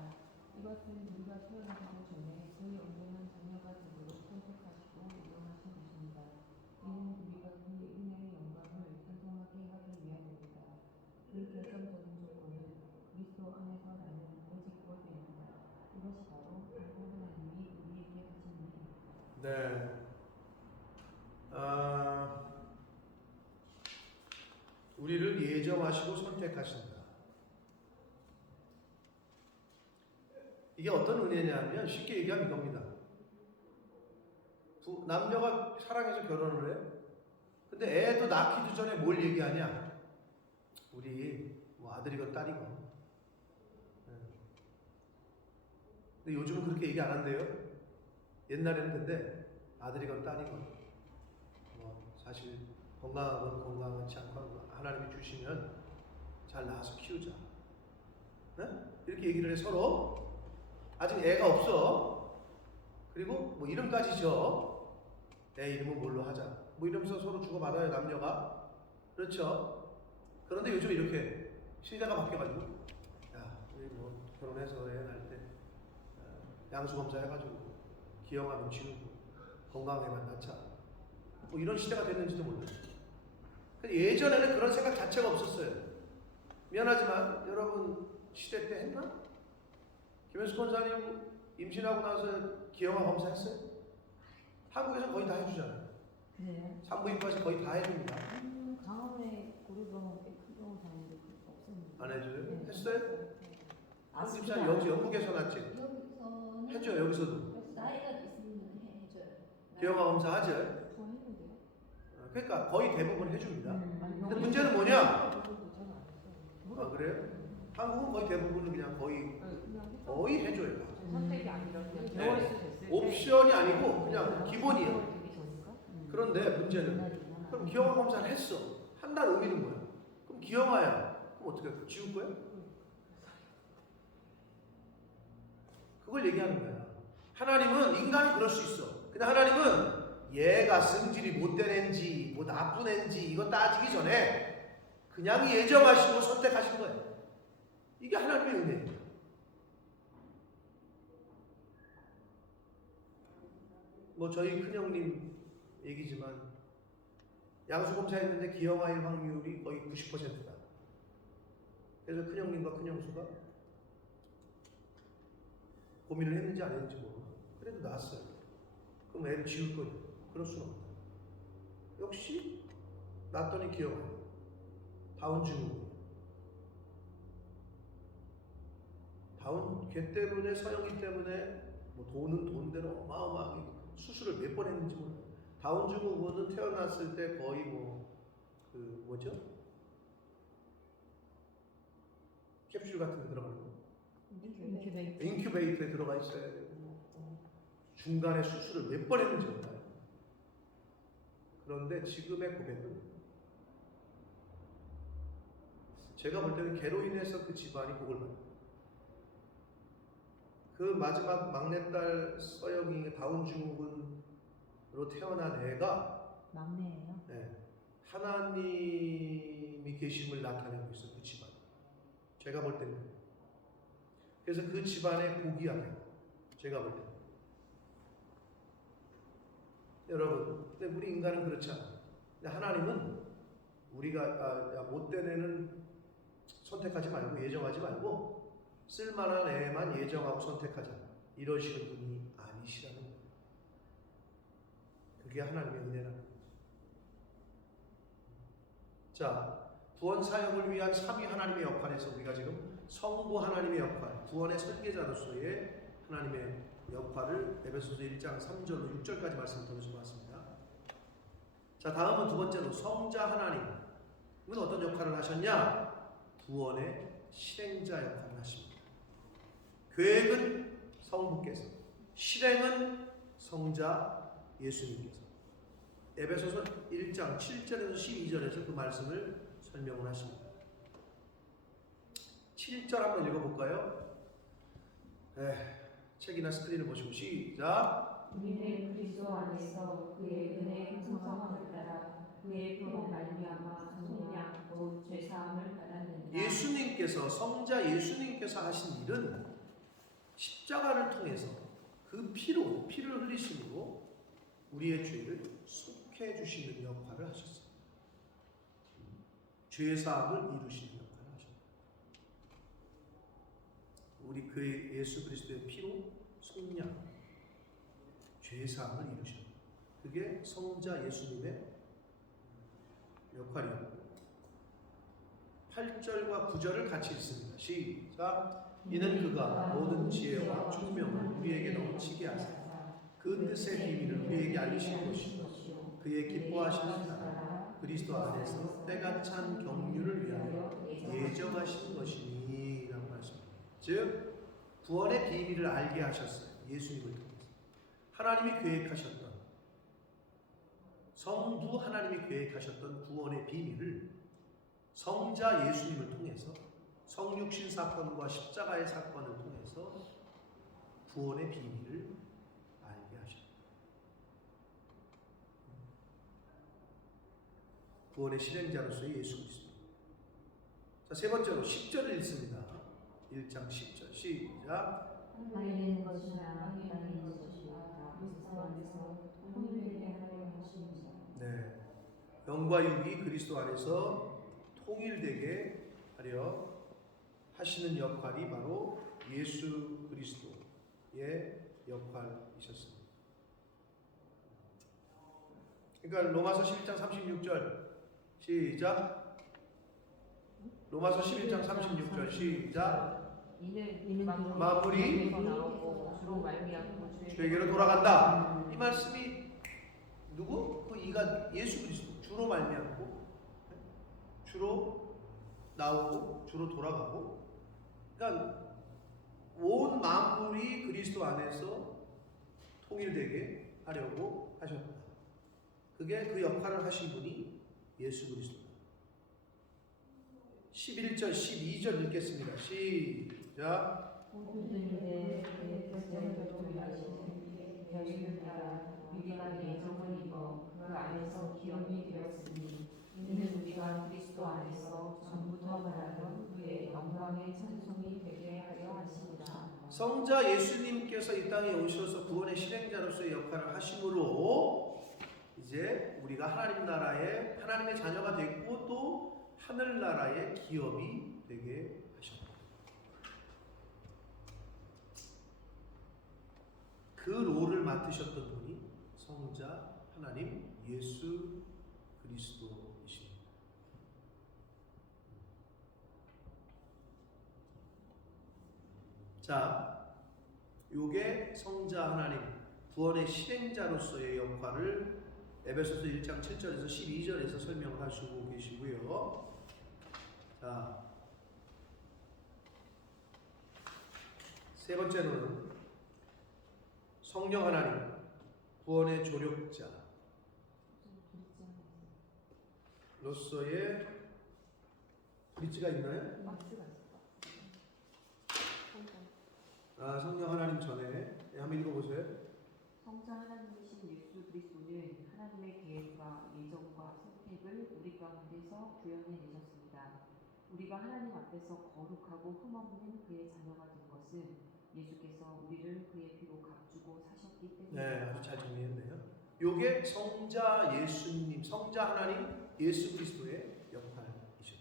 이것은 우리가 태어나기 전에 그의 온전한 자녀가 되도록 선택하시고 예정하신 것입니다. 이는 우리가 그의 은혜의 영광을 찬송하게 하기 위함입니다. 그 결정적인 조건은 그리스도 안에서 나는 매직 워드입니다. 이것이 바로 성부 하나님이 우리에게 하신 일입니다. 네. 우리를 예정하시고 선택하신다. 이게 어떤 은혜냐면 쉽게 얘기하면 이겁니다. 남녀가 사랑해서 결혼을 해요. 근데 애도 낳기도 전에 뭘 얘기하냐? 우리 뭐 아들이건 딸이건. 근데 요즘은 그렇게 얘기 안 한대요. 옛날에는 근데 아들이건 딸이건 뭐 사실 건강하건 건강하지 않건 하나님이 주시면 잘 낳아서 키우자. 네? 이렇게 얘기를 해 서로. 아직 애가 없어. 그리고 뭐 이름까지 줘. 애 이름은 뭘로 하자. 뭐 이러면서 서로 주고받아요, 남녀가. 그렇죠? 그런데 요즘 이렇게 시대가 바뀌어가지고 야, 우리 뭐 결혼해서 애 낳을 때 양수검사 해가지고 기형하면 지우고 건강에만 낳자. 뭐 이런 시대가 됐는지도 몰라요. 예전에는 그런 생각 자체가 없었어요. 미안하지만 여러분 시대 때 했나? 김현수 권사님 임신하고 나서 기형아 검사했어요? 한국에서 거의 다 해주잖아요. 네. 산부인과에서 거의 다 해줍니다. 강원에 고려병원 큰 병원 다니는데 없습니다. 안 해줘요? 네. 했어요? 아스피린 한국에서 여기 영국에서 났지? 여기서는 해줘요. 여기서도 나이가 있으면 해줘요. 기형아 검사 하죠? 저 했는데요. 그러니까 거의 대부분 해줍니다. 아니, 근데 문제는 뭐냐? 저는 그래요? 한국은 거의 대부분은 그냥 거의 해줘요. 선택이 아니라 그냥 네. 배울 수 됐을 때 옵션이 아니고 그냥 기본이에요. 그런데 문제는 그럼 기형아 검사를 했어. 한다는 의미는 뭐야? 그럼 기형아야. 그럼 어떻게 해? 지울 거야? 그걸 얘기하는 거야. 하나님은 인간이 그럴 수 있어. 근데 하나님은 얘가 성질이 못된 애인지 뭐 나쁜 애인지 이거 따지기 전에 그냥 예정하시고 선택하신 거예요. 이게 하나님의 은혜예요. 뭐 저희 큰형님 얘기지만 양수검사했는데 기형아일 확률이 거의 90%다. 그래서 큰형님과 큰형수가 고민을 했는지 안 했는지 모르고 그래도 낳았어요. 그럼 애를 지울 거냐? 그럴 수는 없다. 역시 낳았더니 기형아일, 다운 증후군. 다운 걔 때문에, 서영이 때문에 뭐 돈은 돈대로 어마어마하게 수술을 몇 번 했는지 몰라요. 다운 증후군은 태어났을 때 거의 그 뭐죠? 캡슐 같은 데 들어가는 거. 인큐베이터에 들어가 있어야 되고 중간에 수술을 몇 번 했는지 몰라요. 그런데 지금의 고백은 제가 볼 때는 걔로 인해서 그 집안이 복을 받아요. 그 마지막 막내딸 서영이 다운 증후군으로 태어난 애가 막내예요. 네, 하나님이 계심을 나타내고 있어요. 그 집안. 제가 볼 때는. 그래서 그 집안의 복이야. 제가 볼 때는. 여러분, 근데 우리 인간은 그렇지 않아요. 근데 하나님은 우리가 못된 애는 선택하지 말고 예정하지 말고 쓸만한 애만 예정하고 선택하자. 이러시는 분이 아니시라는 거예요. 그게 하나님의 은혜라는 거예요. 자, 구원 사역을 위한 삼위 하나님의 역할에서 우리가 지금 성부 하나님의 역할, 구원의 설계자로서의 하나님의 역할을 에베소서 1장 3절로 6절까지 말씀을 통해서 봤습니다. 자, 다음은 두 번째로 성자 하나님은 어떤 역할을 하셨냐? 구원의 실행자 역할을 하십니다. 계획은 성부께서, 실행은 성자 예수님께서. 에베소서 1장 7절에서 12절에서 그 말씀을 설명을 하십니다. 7절 한번 읽어볼까요? 책이나 스크린을 보시고 시작. 우리는 그리스도 안에서 그의 은혜의 풍성함을 따라 그의 피로 말미암아 속량 곧 죄사함을 받았느니라. 예수님께서, 성자 예수님께서 하신 일은 십자가를 통해서 그 피를 흘리심으로 우리의 죄를 속해 주시는 역할을 하셨어요. 죄사함을 이루시는 역할을 하셨어요. 우리 그 예수 그리스도의 피로 속량, 죄사함을 이루셨어요. 그게 성자 예수님의 역할이었고 8절과 9절을 같이 읽습니다. 시작. 이는 그가 모든 지혜와 총명을 우리에게 넘치게 하사 그 뜻의 비밀을 우리에게 알리신 것이요 그의 기뻐하시는 나라 그리스도 안에서 때가 찬 경륜을 위하여 예정하신 것이니 라고 말씀합니다. 즉 구원의 비밀을 알게 하셨어요. 예수님을 통해서 하나님이 계획하셨던, 성부 하나님이 계획하셨던 구원의 비밀을 성자 예수님을 통해서, 성육신 사건과 십자가의 사건을 통해서 구원의 비밀을 알게 하셨다. 구원의 실행자로서의 예수 그리스도. 자, 세 번째로 10절을 읽습니다. 1장 10절 시작. 땅에 있는 것이나 땅에 있는 것이나 그리스도 안에서 통일되게 하려 하십니다. 네, 영과 육이 그리스도 안에서 통일되게 하려 하시는 역할이 바로 예수 그리스도의 역할이셨습니다. 그러니까 로마서 11장 36절 시작. 로마서 11장 36절 시작. 이는 만물이 나오고 주로 말미암고 주에게로 돌아간다. 이 말씀이 누구? 그 이가 예수 그리스도. 주로 말미암고 주로 나오고 주로 돌아가고. 그러니까 온 만물이 그리스도 안에서 통일되게 하려고 하셨다. 그게 그 역할을 하신 분이 예수 그리스도다. 11절 12절 읽겠습니다. 시작. 모든 일에 그의 뜻을 결정하시는 계획을 따라 우리가 예정을 입어 그 안에서 기업이 되었으니 이는 우리가 그리스도 안에서 전부터 말하던 그의 영광의 찬송이 되게 하려 하십니다. 성자 예수님께서 이 땅에 오셔서 구원의 실행자로서의 역할을 하심으로 이제 우리가 하나님 나라의 하나님의 자녀가 됐고 또 하늘 나라의 기업이 되게 하셨다. 그 롤을 맡으셨던 분이 성자 하나님 예수 그리스도이십니다. 자, 요게 성자 하나님 구원의 실행자로서의 역할을 에베소서 1장 7절에서 12절에서 설명을 하시고 계시고요. 자, 세 번째는 성령 하나님 구원의 조력자 로서의 브릿지가 있나요? 박스가 있어. 아, 성령 하나님 전에 한번 읽어보세요. 성자 하나님이신 예수 그리스도는 하나님의 계획과 예정과 선택을 우리 가운데서 구현해 내셨습니다. 우리가 하나님 앞에서 거룩하고 흠없는 그의 자녀가 된 것은 예수께서 우리를 그의 피로 값주고 사셨기 때문입니다. 네, 아주 잘 정리했네요. 요게 성자 예수님, 성자 하나님 예수 그리스도의 역할이죠.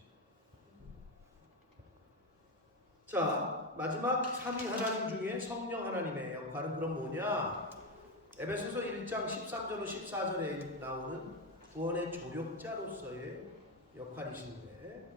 자, 마지막 삼위 하나님 중에 성령 하나님의 역할은 그럼 뭐냐? 에베소서 1장 13절로 14절에 나오는 구원의 조력자로서의 역할이신데,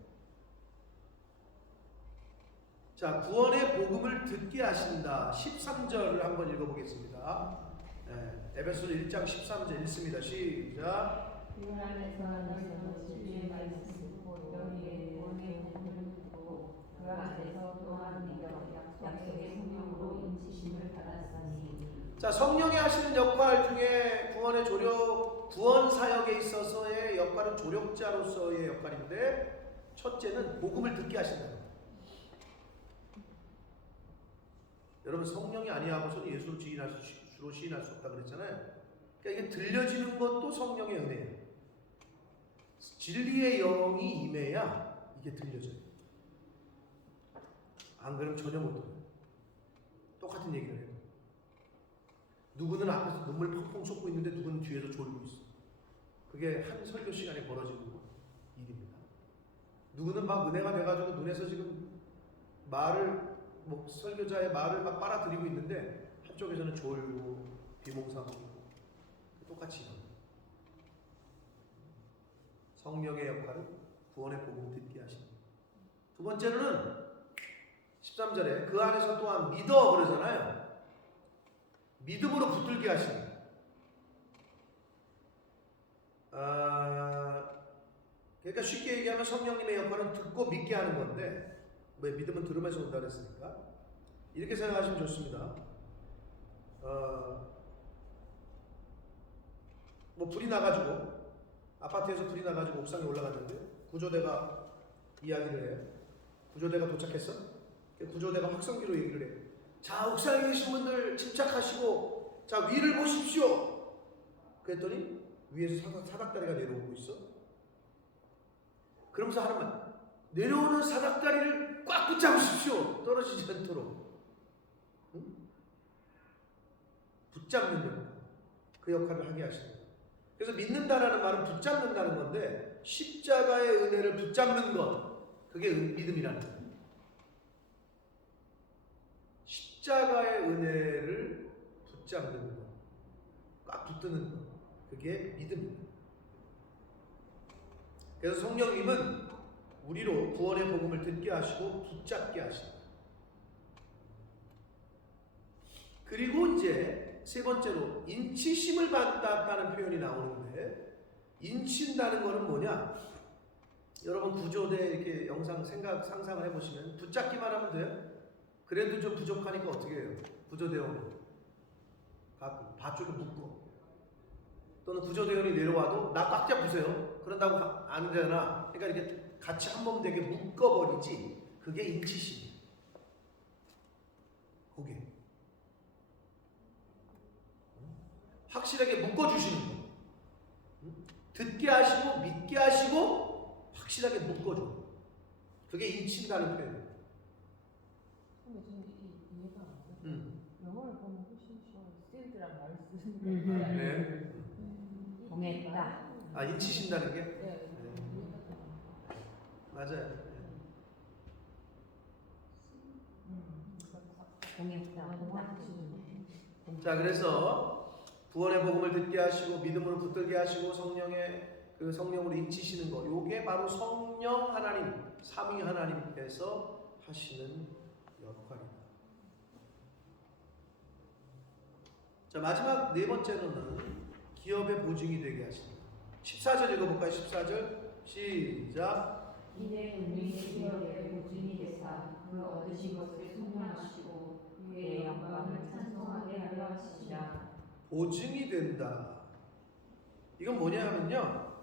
자, 구원의 복음을 듣게 하신다. 13절을 한번 읽어보겠습니다. 네, 에베소서 1장 13절 읽습니다. 시작. 그 안에서 너희도 진리의 말씀 곧 너희의 구원의 복음을 듣고 그 안에서 또한 믿어 약속의 성령으로 인치심을 받았으니. 자, 성령이 하시는 역할 중에 구원의 조력, 구원 사역에 있어서의 역할은 조력자로서의 역할인데, 첫째는 복음을 듣게 하신다. 여러분, 성령이 아니하고서는 예수로 시인할 수 없다 그랬잖아요. 그러니까 이게 들려지는 것도 성령의 은혜예요. 진리의 영이 임해야 이게 들려져요. 안 그러면 전혀 못 들어요. 똑같은 얘기를 해요. 누구는 앞에서 눈물 펑펑 쏟고 있는데 누구는 뒤에서 졸고 있어. 그게 한 설교 시간에 벌어지는 일입니다. 누구는 막 은혜가 돼가지고 눈에서 지금 말을, 설교자의 말을 막 빨아들이고 있는데 한쪽에서는 졸고 비몽사몽. 똑같이 이런. 성령의 역할은 구원의 복음을 듣게 하십니다. 두 번째로는 13절에 그 안에서 또한 믿어 그러잖아요. 믿음으로 붙들게 하십니다. 그러니까 쉽게 얘기하면 성령님의 역할은 듣고 믿게 하는 건데, 왜 믿음은 들으면서 온다 그랬으니까 이렇게 생각하시면 좋습니다. 불이 나가지고 아파트에서 불이 나가지고 옥상에 올라갔는데 구조대가 이야기를 해요. 구조대가 도착했어? 구조대가 확성기로 얘기를 해요. 자, 옥상에 계신 분들 침착하시고 자, 위를 보십시오. 그랬더니 위에서 사닥다리가 내려오고 있어. 그러면서 하는 말, 내려오는 사닥다리를 꽉 붙잡으십시오. 떨어지지 않도록. 응? 붙잡는 역할, 그 역할을 하게 하시는 거예요. 그래서 믿는다라는 말은 붙잡는다는 건데, 십자가의 은혜를 붙잡는 것, 그게 믿음이라는 거예요. 십자가의 은혜를 붙잡는 것, 꽉 붙드는 것, 그게 믿음입니다. 그래서 성령님은 우리로 구원의 복음을 듣게 하시고 붙잡게 하십니다. 그리고 이제 세 번째로 인치심을 받았다는 표현이 나오는데, 인친다는 거는 뭐냐? 여러분 구조대 이렇게 영상 상상을 해보시면 붙잡기만 하면 돼요? 그래도 좀 부족하니까 어떻게 해요? 구조대원 가끔 밧줄을 묶어. 또는 구조대원이 내려와도 나 꽉 잡으세요. 그런다고 안 되나? 그러니까 이렇게 같이 한 몸 되게 묶어버리지. 그게 인치심. 그게 확실하게 묶어주시는 거예요. 듣게 하시고 믿게 하시고 확실하게 묶어줘. 그게 인친다는 표현이에요. 근데 저는 이게 이해가 안 가요. 영어를 보면 훨씬 쉬워요. 세일드란 말을 쓰는 거. 네. 동했다. 아, 인치신다는 게? 네. 맞아요. 동했다. 자, 그래서 구원의 복음을 듣게 하시고 믿음으로 붙들게 하시고 성령으로 인치시는 것, 요게 바로 성령 하나님, 삼위 하나님께서 하시는 역할입니다. 자, 마지막 네 번째로는 기업의 보증이 되게 하십니다. 14절 읽어볼까요? 14절 시작. 이내 우리 기업의 보증이 되사 그 얻으신 것을 선명하시고 그의 영광을 찬송하게 하려 하시리라. 보증이 된다. 이건 뭐냐 하면요.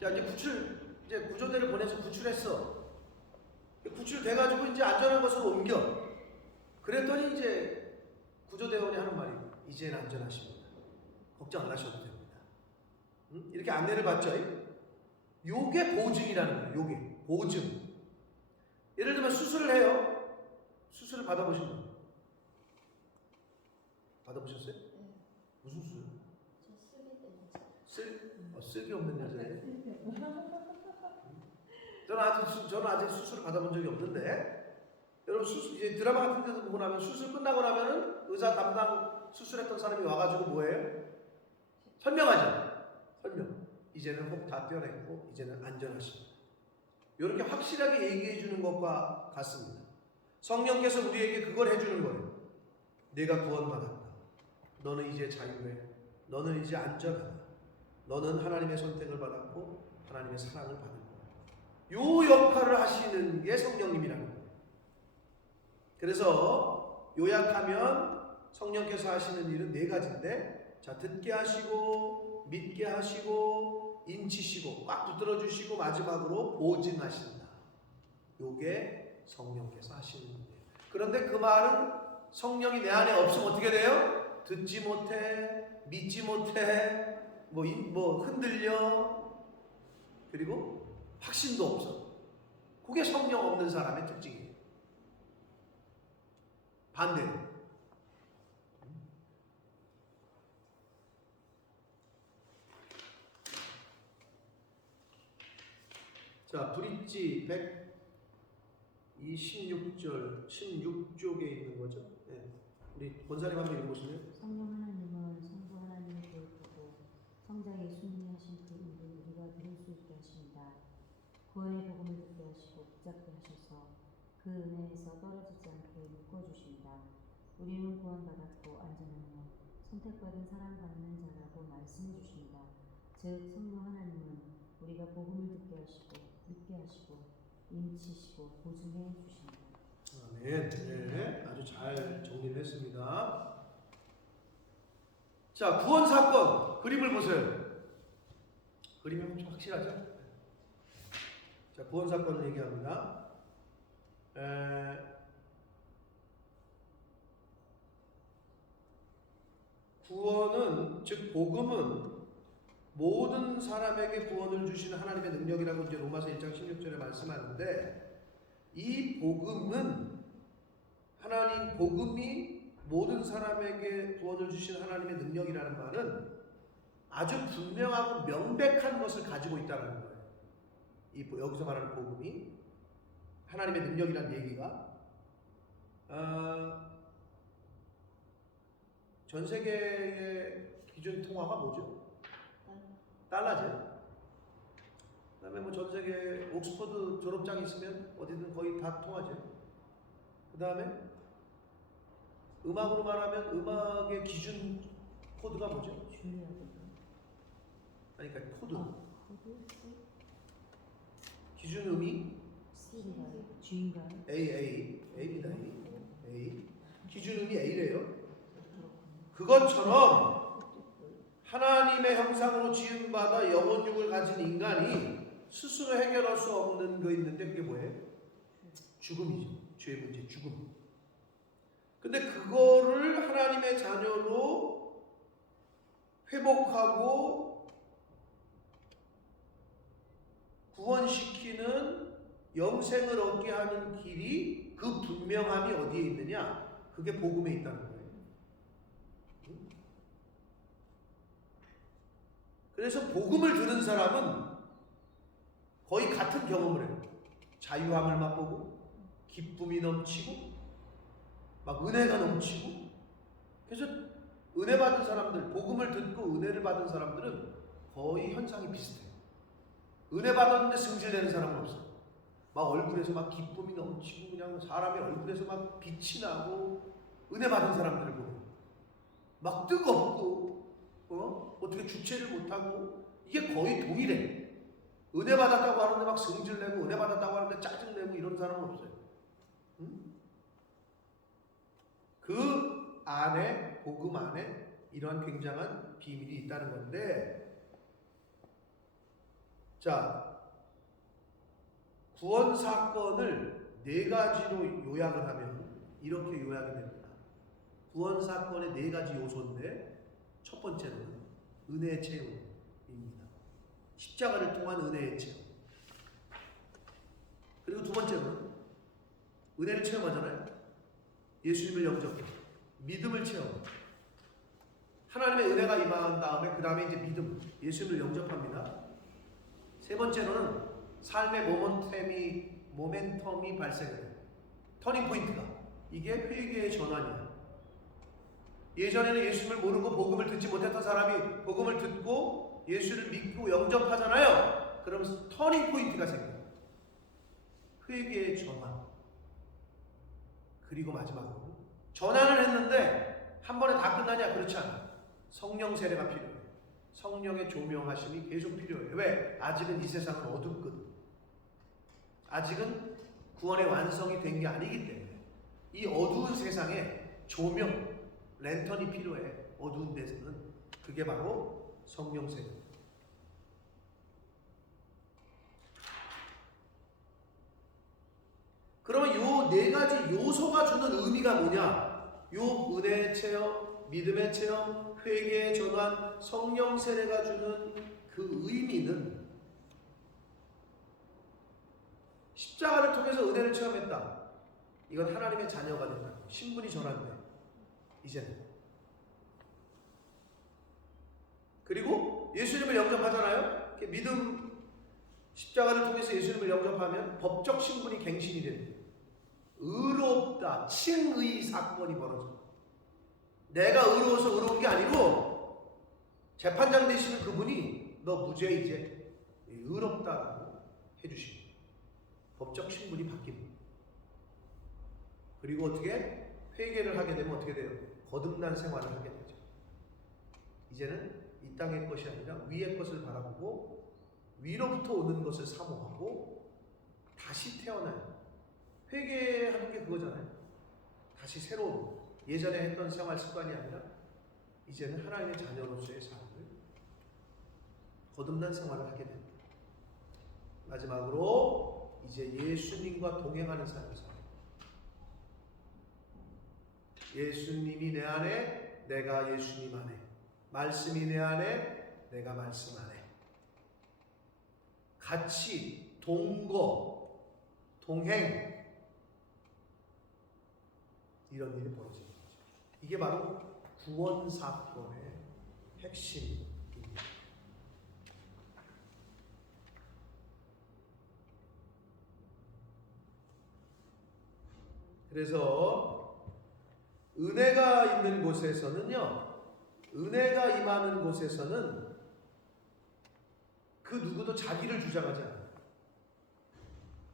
자, 이제 구조대를 보내서 구출했어. 구출돼가지고 이제 안전한 곳으로 옮겨. 그랬더니 이제 구조대원이 하는 말이 이제는 안전하십니다. 걱정 안 하셔도 됩니다. 이렇게 안내를 받죠. 요게 보증이라는 거예요. 요게 보증. 예를 들면 수술을 해요. 수술을 받아보신 분? 받아보셨어요? 무슨 수술? 저 쓰기 때문에. 쓸기 없는 여자예요. 저는 아직 수술을 받아본 적이 없는데, 여러분 이제 드라마 같은 데서 보고 나면 수술 끝나고 나면은 의사 담당 수술했던 사람이 와가지고 뭐예요? 설명하죠. 설명. 이제는 혹 다 떼어냈고 이제는 안전하십니다. 이렇게 확실하게 얘기해 주는 것과 같습니다. 성령께서 우리에게 그걸 해주는 거예요. 내가 구원받았다. 너는 이제 자유해. 너는 이제 안전하다. 너는 하나님의 선택을 받았고 하나님의 사랑을 받은 거야. 요 역할을 하시는 게 성령님이라는 거예요. 그래서 요약하면 성령께서 하시는 일은 네 가지인데, 자, 듣게 하시고 믿게 하시고 인치시고 꽉 붙들어 주시고 마지막으로 보증하신다. 요게 성령께서 하시는 일이에요. 그런데 그 말은 성령이 내 안에 없으면 어떻게 돼요? 듣지 못해, 믿지 못해, 뭐 흔들려, 그리고 확신도 없어. 그게 성령 없는 사람의 특징이에요. 반대로 자, 브릿지 126절 16쪽에 있는 거죠. 네. 우리 권사님 한번 읽어보시면. 성령 하나님은 성부 하나님의 교육하고 성자의 순리하신 그 일을 우리가 들을 수 있게 하십니다. 구원의 복음을 듣게 하시고 붙잡게 하셔서 그 은혜에서 떨어지지 않게 묶어주십니다. 우리는 구원받았고 안전하며 선택받은 사랑받는 자라고 말씀해 주십니다. 즉 성령 하나님은 우리가 복음을 듣게 하시고 믿게 하시고 인치시고 보증해 주십니다. 네, 네, 아주 잘 정리를 했습니다. 자, 구원 사건 그림을 보세요. 그림이 좀 확실하죠? 자, 구원 사건을 얘기합니다. 구원은, 즉 복음은 모든 사람에게 구원을 주시는 하나님의 능력이라고 이제 로마서 1장 16절에 말씀하는데, 이 복음은 복음이 모든 사람에게 구원을 주시는 하나님의 능력이라는 말은 아주 분명하고 명백한 것을 가지고 있다는 거예요. 여기서 말하는 복음이 하나님의 능력이라는 얘기가 전 세계의 기준 통화가 뭐죠? 달러죠. 그다음에 뭐 전 세계 옥스퍼드 졸업장 있으면 어디든 거의 다 통하죠. 그다음에 음악으로 말하면 음악의 기준 코드가 뭐죠? 아니, 그러니까 코드. 기준 음이 G인가요? A입니다. A. 기준 음이 A래요. 그것처럼 하나님의 형상으로 지음받아 영혼육을 가진 인간이 스스로 해결할 수 없는 거 있는데 그게 뭐예요? 죽음이죠. 죄의 문제, 죽음. 근데 그거를 하나님의 자녀로 회복하고 구원시키는 영생을 얻게 하는 길이, 그 분명함이 어디에 있느냐? 그게 복음에 있다는 거예요. 그래서 복음을 들은 사람은 거의 같은 경험을 해요. 자유함을 맛보고 기쁨이 넘치고 막 은혜가 넘치고. 그래서 은혜 받은 사람들, 복음을 듣고 은혜를 받은 사람들은 거의 현상이 비슷해요. 은혜 받았는데 승질내는 사람은 없어요. 막 얼굴에서 막 기쁨이 넘치고 그냥 사람의 얼굴에서 막 빛이 나고. 은혜 받은 사람들을 보면 막 뜨겁고 어떻게 주체를 못하고. 이게 거의 동일해. 은혜 받았다고 하는데 막 승질내고 은혜 받았다고 하는데 짜증내고 이런 사람은 없어요. 그 안에, 복음 안에 이러한 굉장한 비밀이 있다는 건데, 자, 구원 사건을 네 가지로 요약을 하면 이렇게 요약이 됩니다. 구원 사건의 네 가지 요소인데, 첫 번째는 은혜의 체험입니다. 십자가를 통한 은혜의 체험. 그리고 두 번째는 은혜를 체험하잖아요. 예수님을 영접해 믿음을 체험. 하나님의 은혜가 임한 다음에 그 다음에 이제 믿음, 예수님을 영접합니다. 세 번째로는 삶의 모멘텀이 발생해요. 터닝 포인트가 이게 회개의 전환이에요. 예전에는 예수님을 모르고 복음을 듣지 못했던 사람이 복음을 듣고 예수를 믿고 영접하잖아요. 그러면서 터닝 포인트가 생겨요. 회개의 전환. 그리고 마지막으로 전환을 했는데 한 번에 다 끝나냐? 그렇지 않아요. 성령 세례가 필요해요. 성령의 조명하심이 계속 필요해요. 왜? 아직은 이 세상은 어둡거든. 아직은 구원의 완성이 된 게 아니기 때문에 이 어두운 세상에 조명, 랜턴이 필요해. 어두운 데서는. 그게 바로 성령 세례. 그러면 요 네 가지 요소가 주는 의미가 뭐냐? 요 은혜의 체험, 믿음의 체험, 회개의 전환, 성령 세례가 주는 그 의미는 십자가를 통해서 은혜를 체험했다. 이건 하나님의 자녀가 된다. 신분이 전환돼. 이제는. 그리고 예수님을 영접하잖아요. 믿음, 십자가를 통해서 예수님을 영접하면 법적 신분이 갱신이 됩니다. 의롭다, 칭의 사건이 벌어져. 내가 의로워서 의로운 게 아니고 재판장 되시는 그분이 너 무죄 이제 의롭다라고 해주십니다. 법적 신분이 바뀝니다. 그리고 어떻게 회개를 하게 되면 어떻게 돼요? 거듭난 생활을 하게 되죠. 이제는 이 땅의 것이 아니라 위의 것을 바라보고 위로부터 오는 것을 사모하고 다시 태어나요. 회개하는 게 그거잖아요. 다시 새로운 예전에 했던 생활 습관이 아니라 이제는 하나님의 자녀로서의 삶을 거듭난 생활을 하게 됩니다. 마지막으로 이제 예수님과 동행하는 삶을 살아요. 예수님이 내 안에, 내가 예수님 안에. 말씀이 내 안에, 내가 말씀 안에. 같이 동거, 동행, 이런 일이 벌어지는 거죠. 이게 바로 구원 사건의 핵심입니다. 그래서 은혜가 있는 곳에서는요, 은혜가 임하는 곳에서는 그 누구도 자기를 주장하지 않아요.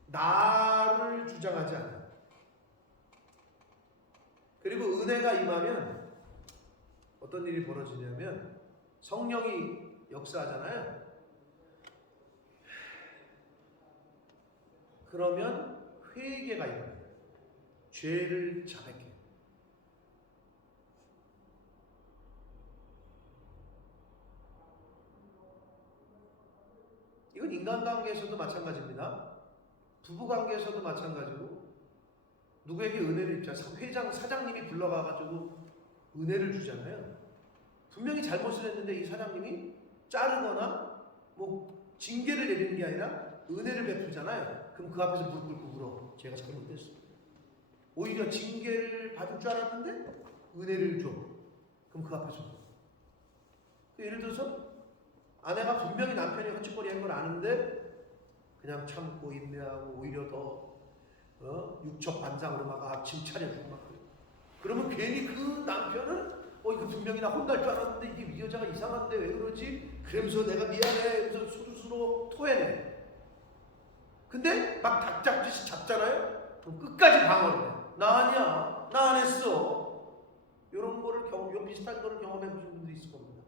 나를 주장하지 않아요. 그리고 은혜가 임하면 어떤 일이 벌어지냐면 성령이 역사하잖아요. 그러면 회개가 일어나요. 죄를 자백해요. 이건 인간관계에서도 마찬가지입니다. 부부관계에서도 마찬가지고 누구에게 은혜를 입자. 회장, 사장님이 불러가가지고 은혜를 주잖아요. 분명히 잘못을 했는데 이 사장님이 자르거나 뭐 징계를 내리는 게 아니라 은혜를 베푸잖아요. 그럼 그 앞에서 무릎 꿇고 울어. 제가 잘못했어. 오히려 징계를 받을 줄 알았는데 은혜를 줘. 그럼 그 앞에서 울어. 예를 들어서 아내가 분명히 남편이 헛짓거리한 걸 아는데 그냥 참고 인내하고 오히려 더 육첩반상으로 막 아침 차려주고 막 그래. 그러면 괜히 그 남편은 이거 분명히 나 혼날 줄 알았는데 이게 이 여자가 이상한데 왜 그러지? 그러면서 내가 미안해. 그래서 수두수로 토해내. 근데 막 닭잡듯이 잡잖아요? 그럼 끝까지 방어를 해. 나 아니야. 나 안 했어. 이런 거를 요 비슷한 거를 경험해 보신 분들이 있을 겁니다.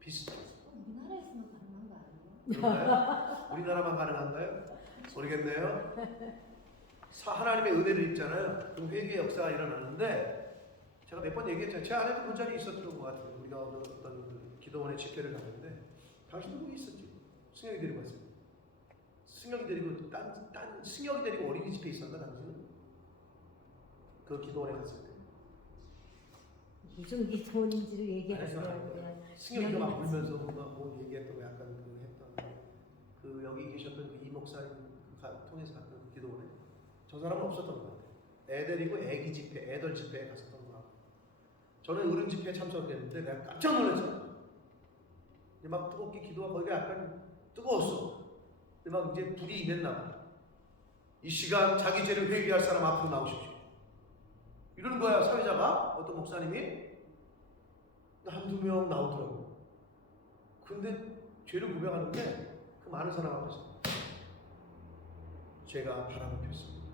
비슷해요. 우리나라에서만 가능한 거 아니에요? 그런가요? 우리나라만 가능한가요? 모르겠네요. 하나님의 은혜를 입잖아요. 그럼 회개의 역사가 일어나는데 제가 몇 번 얘기했잖아요. 제 안에도 그 자리에 있었던 것 같아요. 우리가 어떤 기도원의 집회를 갔는데 당신도 거기 있었지. 승혁이 데리고 왔어요. 승혁이 데리고 승혁이 데리고 어린이 집회 있었나 당신은? 그 기도원에 갔을 때. 무슨 기도원인지를 얘기하세요. 승혁이가 막 울면서 뭔가 뭐 얘기했던 거 약간 그 했던 그 여기 계셨던 그 이 목사님 통해서 갔던 그 기도원에 저 사람은 없었던 것 같아요. 애 데리고 애기 집회, 애들 집회에 갔었던 거 같아요. 저는 어른 집회에 참석했는데 내가 깜짝 놀랐어요. 막 뜨겁게 기도가 거기가 약간 뜨거웠어. 근데 막 이제 불이 임했나 봐. 이 시간 자기 죄를 회개할 사람 앞으로 나오십시오. 이러는 거야 사회자가. 어떤 목사님이 한두 명 나오더라고. 근데 죄를 고백하는데 그 많은 사람 앞에서 제가 바람을 폈습니다.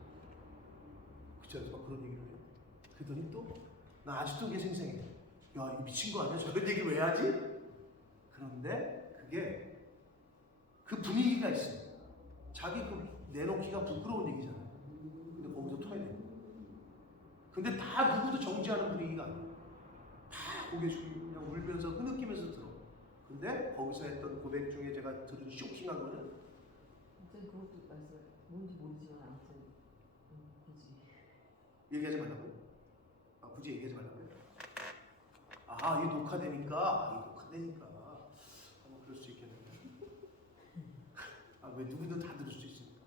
그쵸? 막 그런 얘기를 해요. 그러더니 또 나 아직도 그게 생생해. 야, 이 미친 거 아니야? 저런 얘기 왜 하지? 그런데 그게 그 분위기가 있어요. 자기 그 내놓기가 부끄러운 얘기잖아요. 근데 거기서 토해내는 거예요. 근데 다 누구도 정지하는 분위기가 아니에요. 다 고개 숙이고 그냥 울면서 흐느끼면서 들어. 근데 거기서 했던 고백 중에 제가 들은 쇼킹한 거는 완전 그것도 말씀 뭔지 모르지만 아무튼 굳이 얘기하지 말라고요? 굳이 얘기하지 말라고요? 이 녹화되니까 뭐 그럴 수 있겠는데. 왜 누구든 다 들을 수 있습니까?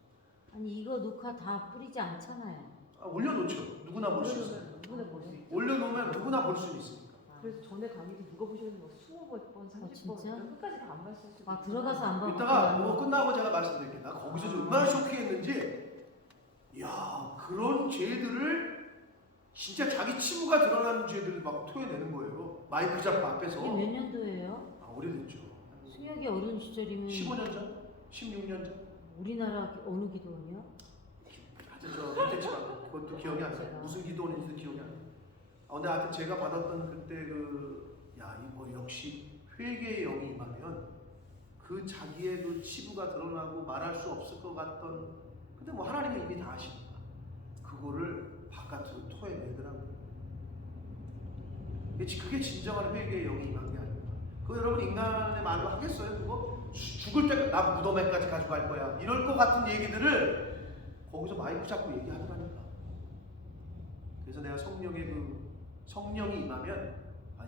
아니 이거 녹화 다 뿌리지 않잖아요. 올려놓죠. 누구나 볼 수 있어요. 누구나 볼 수 있죠. 올려놓으면 누구나 볼 수 있습니다. 그래서 전에 강의도 누가 보셨는지 뭐 20번, 30번 진짜? 끝까지 다 안 봤을 수도 아 들어가서 안 보고 이따가 뭐 끝나고 제가 말씀드릴게요. 나 거기서 얼마나 쇼킹했는지. 야, 그런 죄들을 진짜 자기 치부가 드러나는 죄들을 막 토해내는 거예요. 마이크 잡고 앞에서. 이게 몇 년도예요? 오래됐죠. 승혁이 어린 시절이면 15년 전? 16년 전? 우리나라 어느 기도원이요? 하여튼 저 밑에 치마 그것도 기억이 안 나요. 무슨 기도원인지도 기억이 안 나요. 근데 하여튼 제가 받았던 그때 이거 역시 회개의 영이 임하면 그 자기의 그 치부가 드러나고 말할 수 없을 것 같던, 근데 뭐 하나님이 이미 다 아시니까 그거를 바깥으로 토해내더라고요. 그게 진정한 회개의 영이 임한 게 아닙니다. 그거 여러분 인간의 말로 하겠어요? 그거 죽을 때까지 나 무덤에까지 가지고 갈 거야 이럴 것 같은 얘기들을 거기서 마이크 잡고 얘기하더라니까. 그래서 내가 성령이 임하면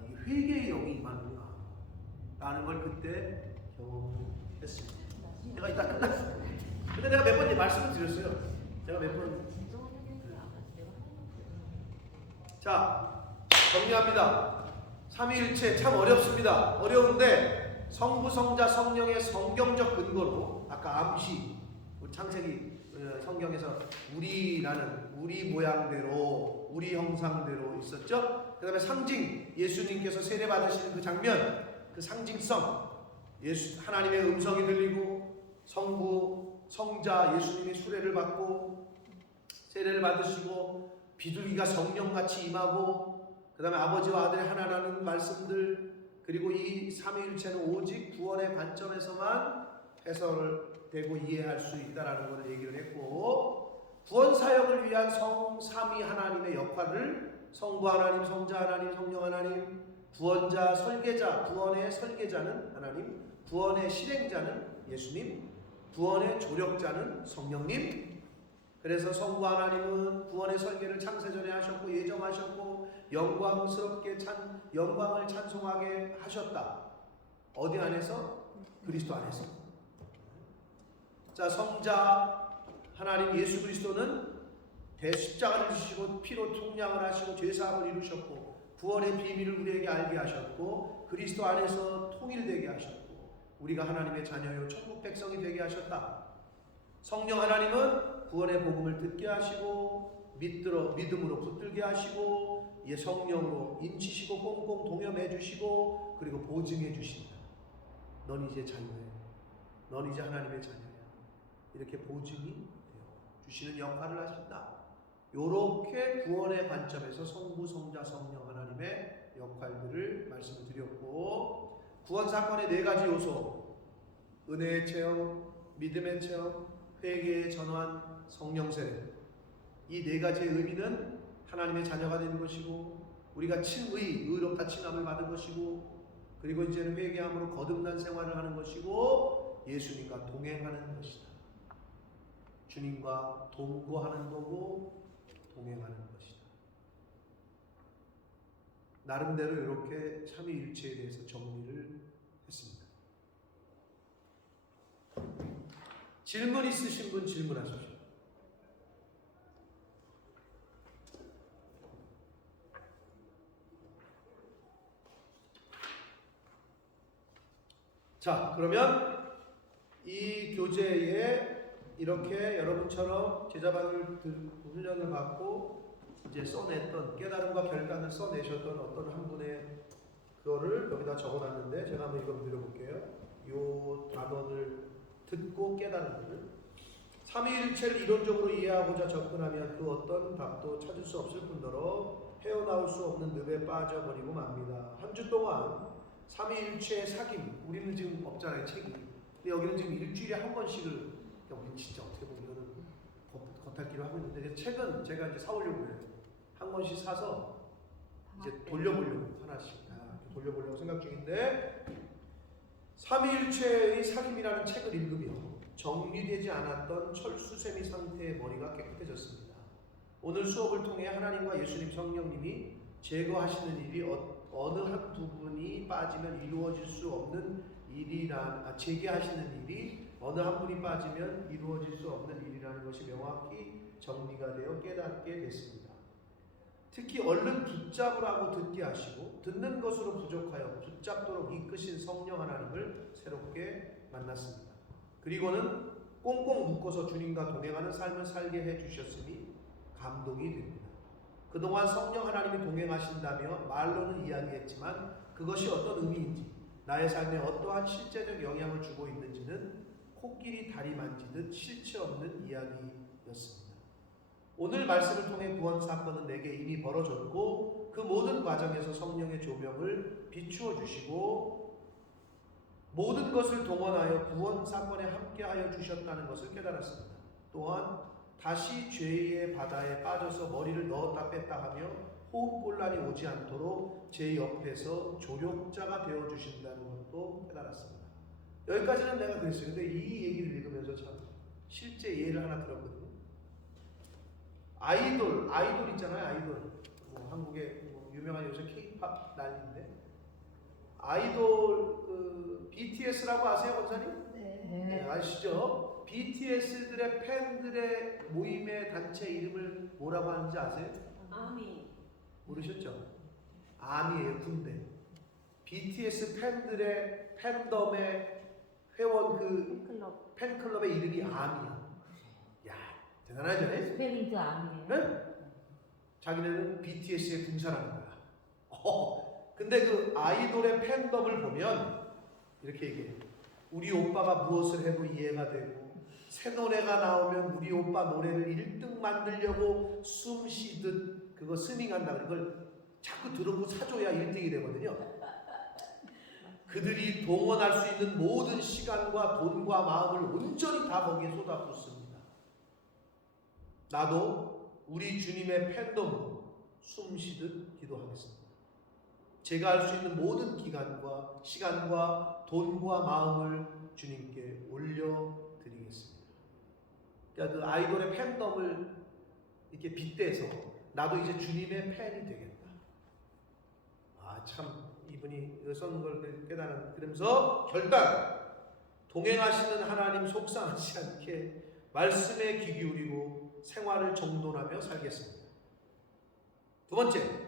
이게 회개의 영이 임하는구나 라는 걸 그때 경험했습니다. 내가 이따 끝났어. 근데 내가 몇 번 말씀을 드렸어요. 제가 몇 번. 자, 정리합니다. 삼위일체 참 어렵습니다. 어려운데 성부, 성자, 성령의 성경적 근거로 아까 암시, 창세기 성경에서 우리 모양대로, 우리 형상대로 있었죠. 그 다음에 상징, 예수님께서 세례 받으시는 그 장면, 그 상징성, 하나님의 음성이 들리고 성부, 성자, 예수님이 수레를 받고 세례를 받으시고 비둘기가 성령같이 임하고 그 다음에 아버지와 아들의 하나라는 말씀들, 그리고 이 삼위일체는 오직 구원의 관점에서만 해설되고 이해할 수 있다라는 것을 얘기를 했고, 구원 사역을 위한 삼위 하나님의 역할을 성부 하나님, 성자 하나님, 성령 하나님, 구원자, 설계자, 구원의 설계자는 하나님, 구원의 실행자는 예수님, 구원의 조력자는 성령님. 그래서 성부 하나님은 구원의 설계를 창세전에 하셨고 예정하셨고 영광을 찬송하게 하셨다. 어디 안에서? 그리스도 안에서. 자, 성자 하나님 예수 그리스도는 대십자가를 지시고 피로 통량을 하시고 죄사함을 이루셨고 구원의 비밀을 우리에게 알게 하셨고 그리스도 안에서 통일되게 하셨고 우리가 하나님의 자녀요 천국 백성이 되게 하셨다. 성령 하나님은 구원의 복음을 듣게 하시고 믿음으로 붙들게 하시고 성령으로 인치시고 꽁꽁 동여매 주시고 그리고 보증해 주신다. 넌 이제 자녀야. 넌 이제 하나님의 자녀야. 이렇게 보증이 되어 주시는 역할을 하신다. 요렇게 구원의 관점에서 성부, 성자, 성령 하나님의 역할들을 말씀을 드렸고, 구원 사건의 4가지 요소, 은혜의 체험, 믿음의 체험, 회개의 전환, 성령 세례. 이 4가지의 의미는 하나님의 자녀가 되는 것이고, 우리가 의롭다 칭함을 받은 것이고, 그리고 이제는 회개함으로 거듭난 생활을 하는 것이고, 예수님과 동행하는 것이다. 주님과 동거하는 거고 동행하는 것이다. 나름대로 이렇게 삼위일체에 대해서 정리를 했습니다. 질문 있으신 분 질문하십시오. 자, 그러면 이 교재에 이렇게 여러분처럼 제자반을 훈련을 받고 이제 써냈던 깨달음과 결단을 써내셨던 어떤 한 분의 그거를 여기다 적어놨는데 제가 한번 읽어드려볼게요. 이 단원을 듣고 깨달음을 삼위일체를 이론적으로 이해하고자 접근하면 그 어떤 답도 찾을 수 없을 뿐더러 헤어나올 수 없는 늪에 빠져버리고 맙니다. 한 주 동안 삼위일체의 사귐, 우리는 지금 없잖아요, 책이. 근데 여기는 지금 일주일에 한 번씩을, 우리는 진짜 어떻게 보면 이거는 겉핥기로 하고 있는데, 책은 제가 이제 사오려고 해요. 한 권씩 사서 이제 돌려보려고, 하나씩 돌려보려고 생각 중인데, 삼위일체의 사귐이라는 책을 읽으며 정리되지 않았던 철수세미 상태의 머리가 깨끗해졌습니다. 오늘 수업을 통해 하나님과 예수님 성령님이 제거하시는 일이 어느 한 부분이 빠지면 이루어질 수 없는 제기하시는 일이 어느 한 분이 빠지면 이루어질 수 없는 일이라는 것이 명확히 정리가 되어 깨닫게 됐습니다. 특히 얼른 붙잡으라고 듣게 하시고 듣는 것으로 부족하여 붙잡도록 이끄신 성령 하나님을 새롭게 만났습니다. 그리고는 꽁꽁 묶어서 주님과 동행하는 삶을 살게 해주셨으니 감동이 됩니다. 그동안 성령 하나님이 동행하신다며 말로는 이야기했지만 그것이 어떤 의미인지, 나의 삶에 어떠한 실제적 영향을 주고 있는지는 코끼리 다리 만지듯 실체 없는 이야기였습니다. 오늘 말씀을 통해 구원 사건은 내게 이미 벌어졌고 그 모든 과정에서 성령의 조명을 비추어 주시고 모든 것을 동원하여 구원 사건에 함께하여 주셨다는 것을 깨달았습니다. 또한 다시 죄의 바다에 빠져서 머리를 넣었다 뺐다 하며 호흡곤란이 오지 않도록 제 옆에서 조력자가 되어주신다는 것도 깨달았습니다. 여기까지는 내가 그랬어요. 근데 이 얘기를 읽으면서 참 실제 예를 하나 들었거든요. 아이돌 있잖아요. 아이돌. 한국의 유명한 요새 K-팝 난리인데 아이돌 BTS라고 아세요, 권사님? 네. 아시죠? BTS들의 팬들의 모임의 단체 이름을 뭐라고 하는지 아세요? 아미. 모르셨죠? 아미예요, 군대. BTS 팬들의 팬덤의 회원 팬클럽의 이름이 아미야. 야, 대단하죠? 스펠링도 아니에요. 네? 자기네는 BTS의 군사라는 거야. 근데 그 아이돌의 팬덤을 보면 이렇게 얘기해요. 우리 오빠가 무엇을 해도 이해가 되고 새 노래가 나오면 우리 오빠 노래를 1등 만들려고 숨 쉬듯 그거 스밍한다. 그걸 자꾸 들어보고 사줘야 1등이 되거든요. 그들이 동원할 수 있는 모든 시간과 돈과 마음을 온전히 다 거기에 쏟아붓습니다. 나도 우리 주님의 팬덤으로 숨 쉬듯 기도하겠습니다. 제가 할 수 있는 모든 기간과 시간과 돈과 마음을 주님께 올려드리겠습니다. 그러니까 그 아이돌의 팬덤을 이렇게 빗대서 나도 이제 주님의 팬이 되겠다. 참 이분이 썼는 걸 깨달은. 그러면서 결단, 동행하시는 하나님 속상하지 않게 말씀에 귀 기울이고 생활을 정돈하며 살겠습니다. 두 번째,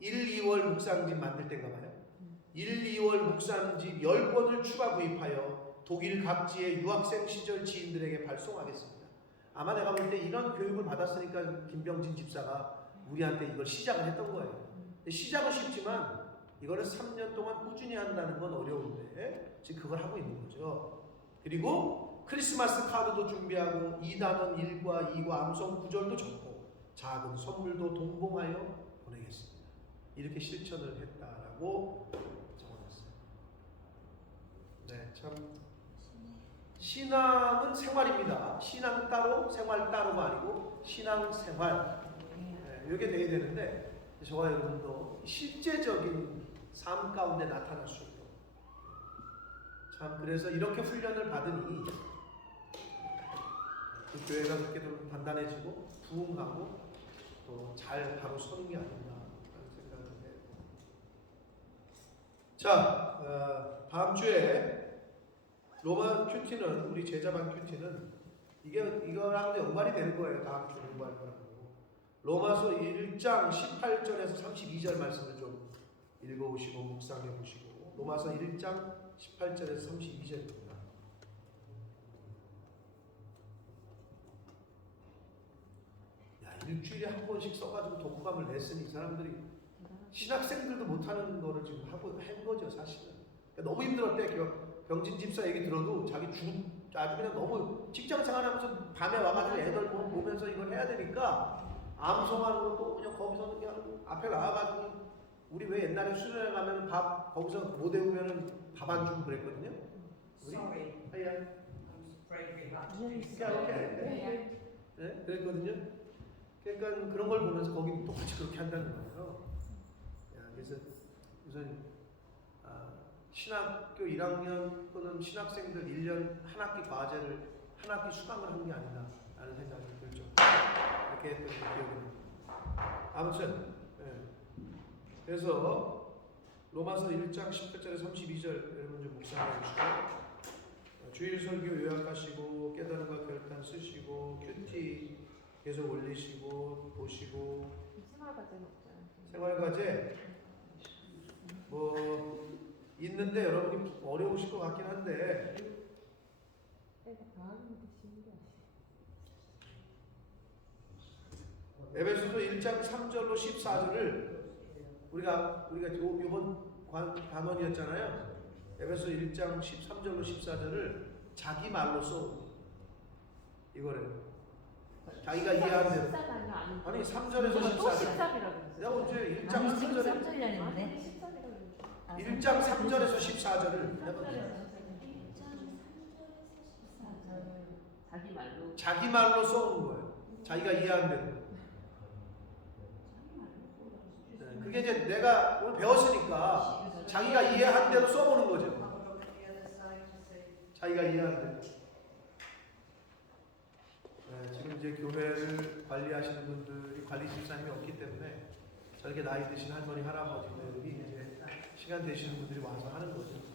1, 2월 묵상집 만들 때인가 봐요. 1, 2월 묵상집 10권을 추가 구입하여 독일 각지의 유학생 시절 지인들에게 발송하겠습니다. 아마 내가 볼 때 이런 교육을 받았으니까 김병진 집사가 우리한테 이걸 시작을 했던 거예요. 근데 시작은 쉽지만 이거를 3년 동안 꾸준히 한다는 건 어려운데 지금 그걸 하고 있는 거죠. 그리고 크리스마스 카드도 준비하고 2단원 1과 2과 암송 구절도 적고 작은 선물도 동봉하여 보내겠습니다. 이렇게 실천을 했다라고 적어놨어요. 네, 참 신앙은 생활입니다. 신앙 따로 생활 따로가 아니고 신앙 생활. 네, 이게 돼야 되는데 저와 여러분도 실제적인 삶 가운데 나타날 수 있도록 참 그래서 이렇게 훈련을 받으니 그 교회가 그렇게 좀 단단해지고 부흥하고 또 잘 바로 서는 게 아닌가 하는 생각을 해요. 자, 다음 주에 로마 큐티는 우리 제자반 큐티는 이거랑도 연관이 되는 거예요. 다음 주 공부할 거라고. 로마서 1장 18절에서 32절 말씀을 좀 읽어보시고 묵상해 보시고 로마서 1장 18절에서 32절입니다. 일주일에 한 번씩 써가지고 독후감을 냈으니 이 사람들이 신학생들도 못하는 거를 지금 한 거죠 사실은. 그러니까 너무 힘들었대. 병진 집사 얘기 들어도 자기 아주 그냥 너무 직장 생활하면서 밤에 와가지고 애들 보면서 이걸 해야 되니까 암송하는 것도 그냥 거기서 그냥 앞에 나와가지고 우리 왜 옛날에 수련회 가면 밥 거기서 못 외우면은 밥 안 주고 그랬거든요. 우리? Sorry, 아야. I'm afraid we have to. 네, 그랬거든요. 그러니까 그런 걸 보면서 거기 똑같이 그렇게 한다는 거예요. 그래서 우선 신학교 1학년 또는 신학생들 1년 한 학기 과제를 한 학기 수강을 한 게 아니다 라는 생각이 들죠. 이렇게 했던 게 기억이 납니다. 아무튼 그래서 로마서 1장 18절에 32절 여러분 좀 묵상해 주시고 주일 설교 요약하시고 깨달음과 결단 쓰시고 큐티 계속 올리시고 보시고 생활과제는 없잖아요. 생활과제 뭐 있는데 여러분이 어려우실 것 같긴 한데 애가 다 하는 게 쉬운 게 아니에요. 에베소서 1장 3절로 14절을 우리가 이번 단원이었잖아요. 에베소 1장 13절로 14절을 자기 말로 써. 이거를 자기가 이해하는 대로. 아니 3절에서 14절. 내가 언제 1장 아니 지금 3절에 3절이라 했는데 1장 3절에서 14절을 자기 말로 써온 거예요. 자기가 이해하는 대로. 그게 이제 내가 오늘 배웠으니까 자기가 이해한 대로 써보는 거죠. 자기가 이해한 대로. 지금 이제 교회를 관리하시는 분들이 관리 집사님이 없기 때문에 저렇게 나이 드신 할머니 할아버지들이 이제 시간 되시는 분들이 와서 하는 거죠.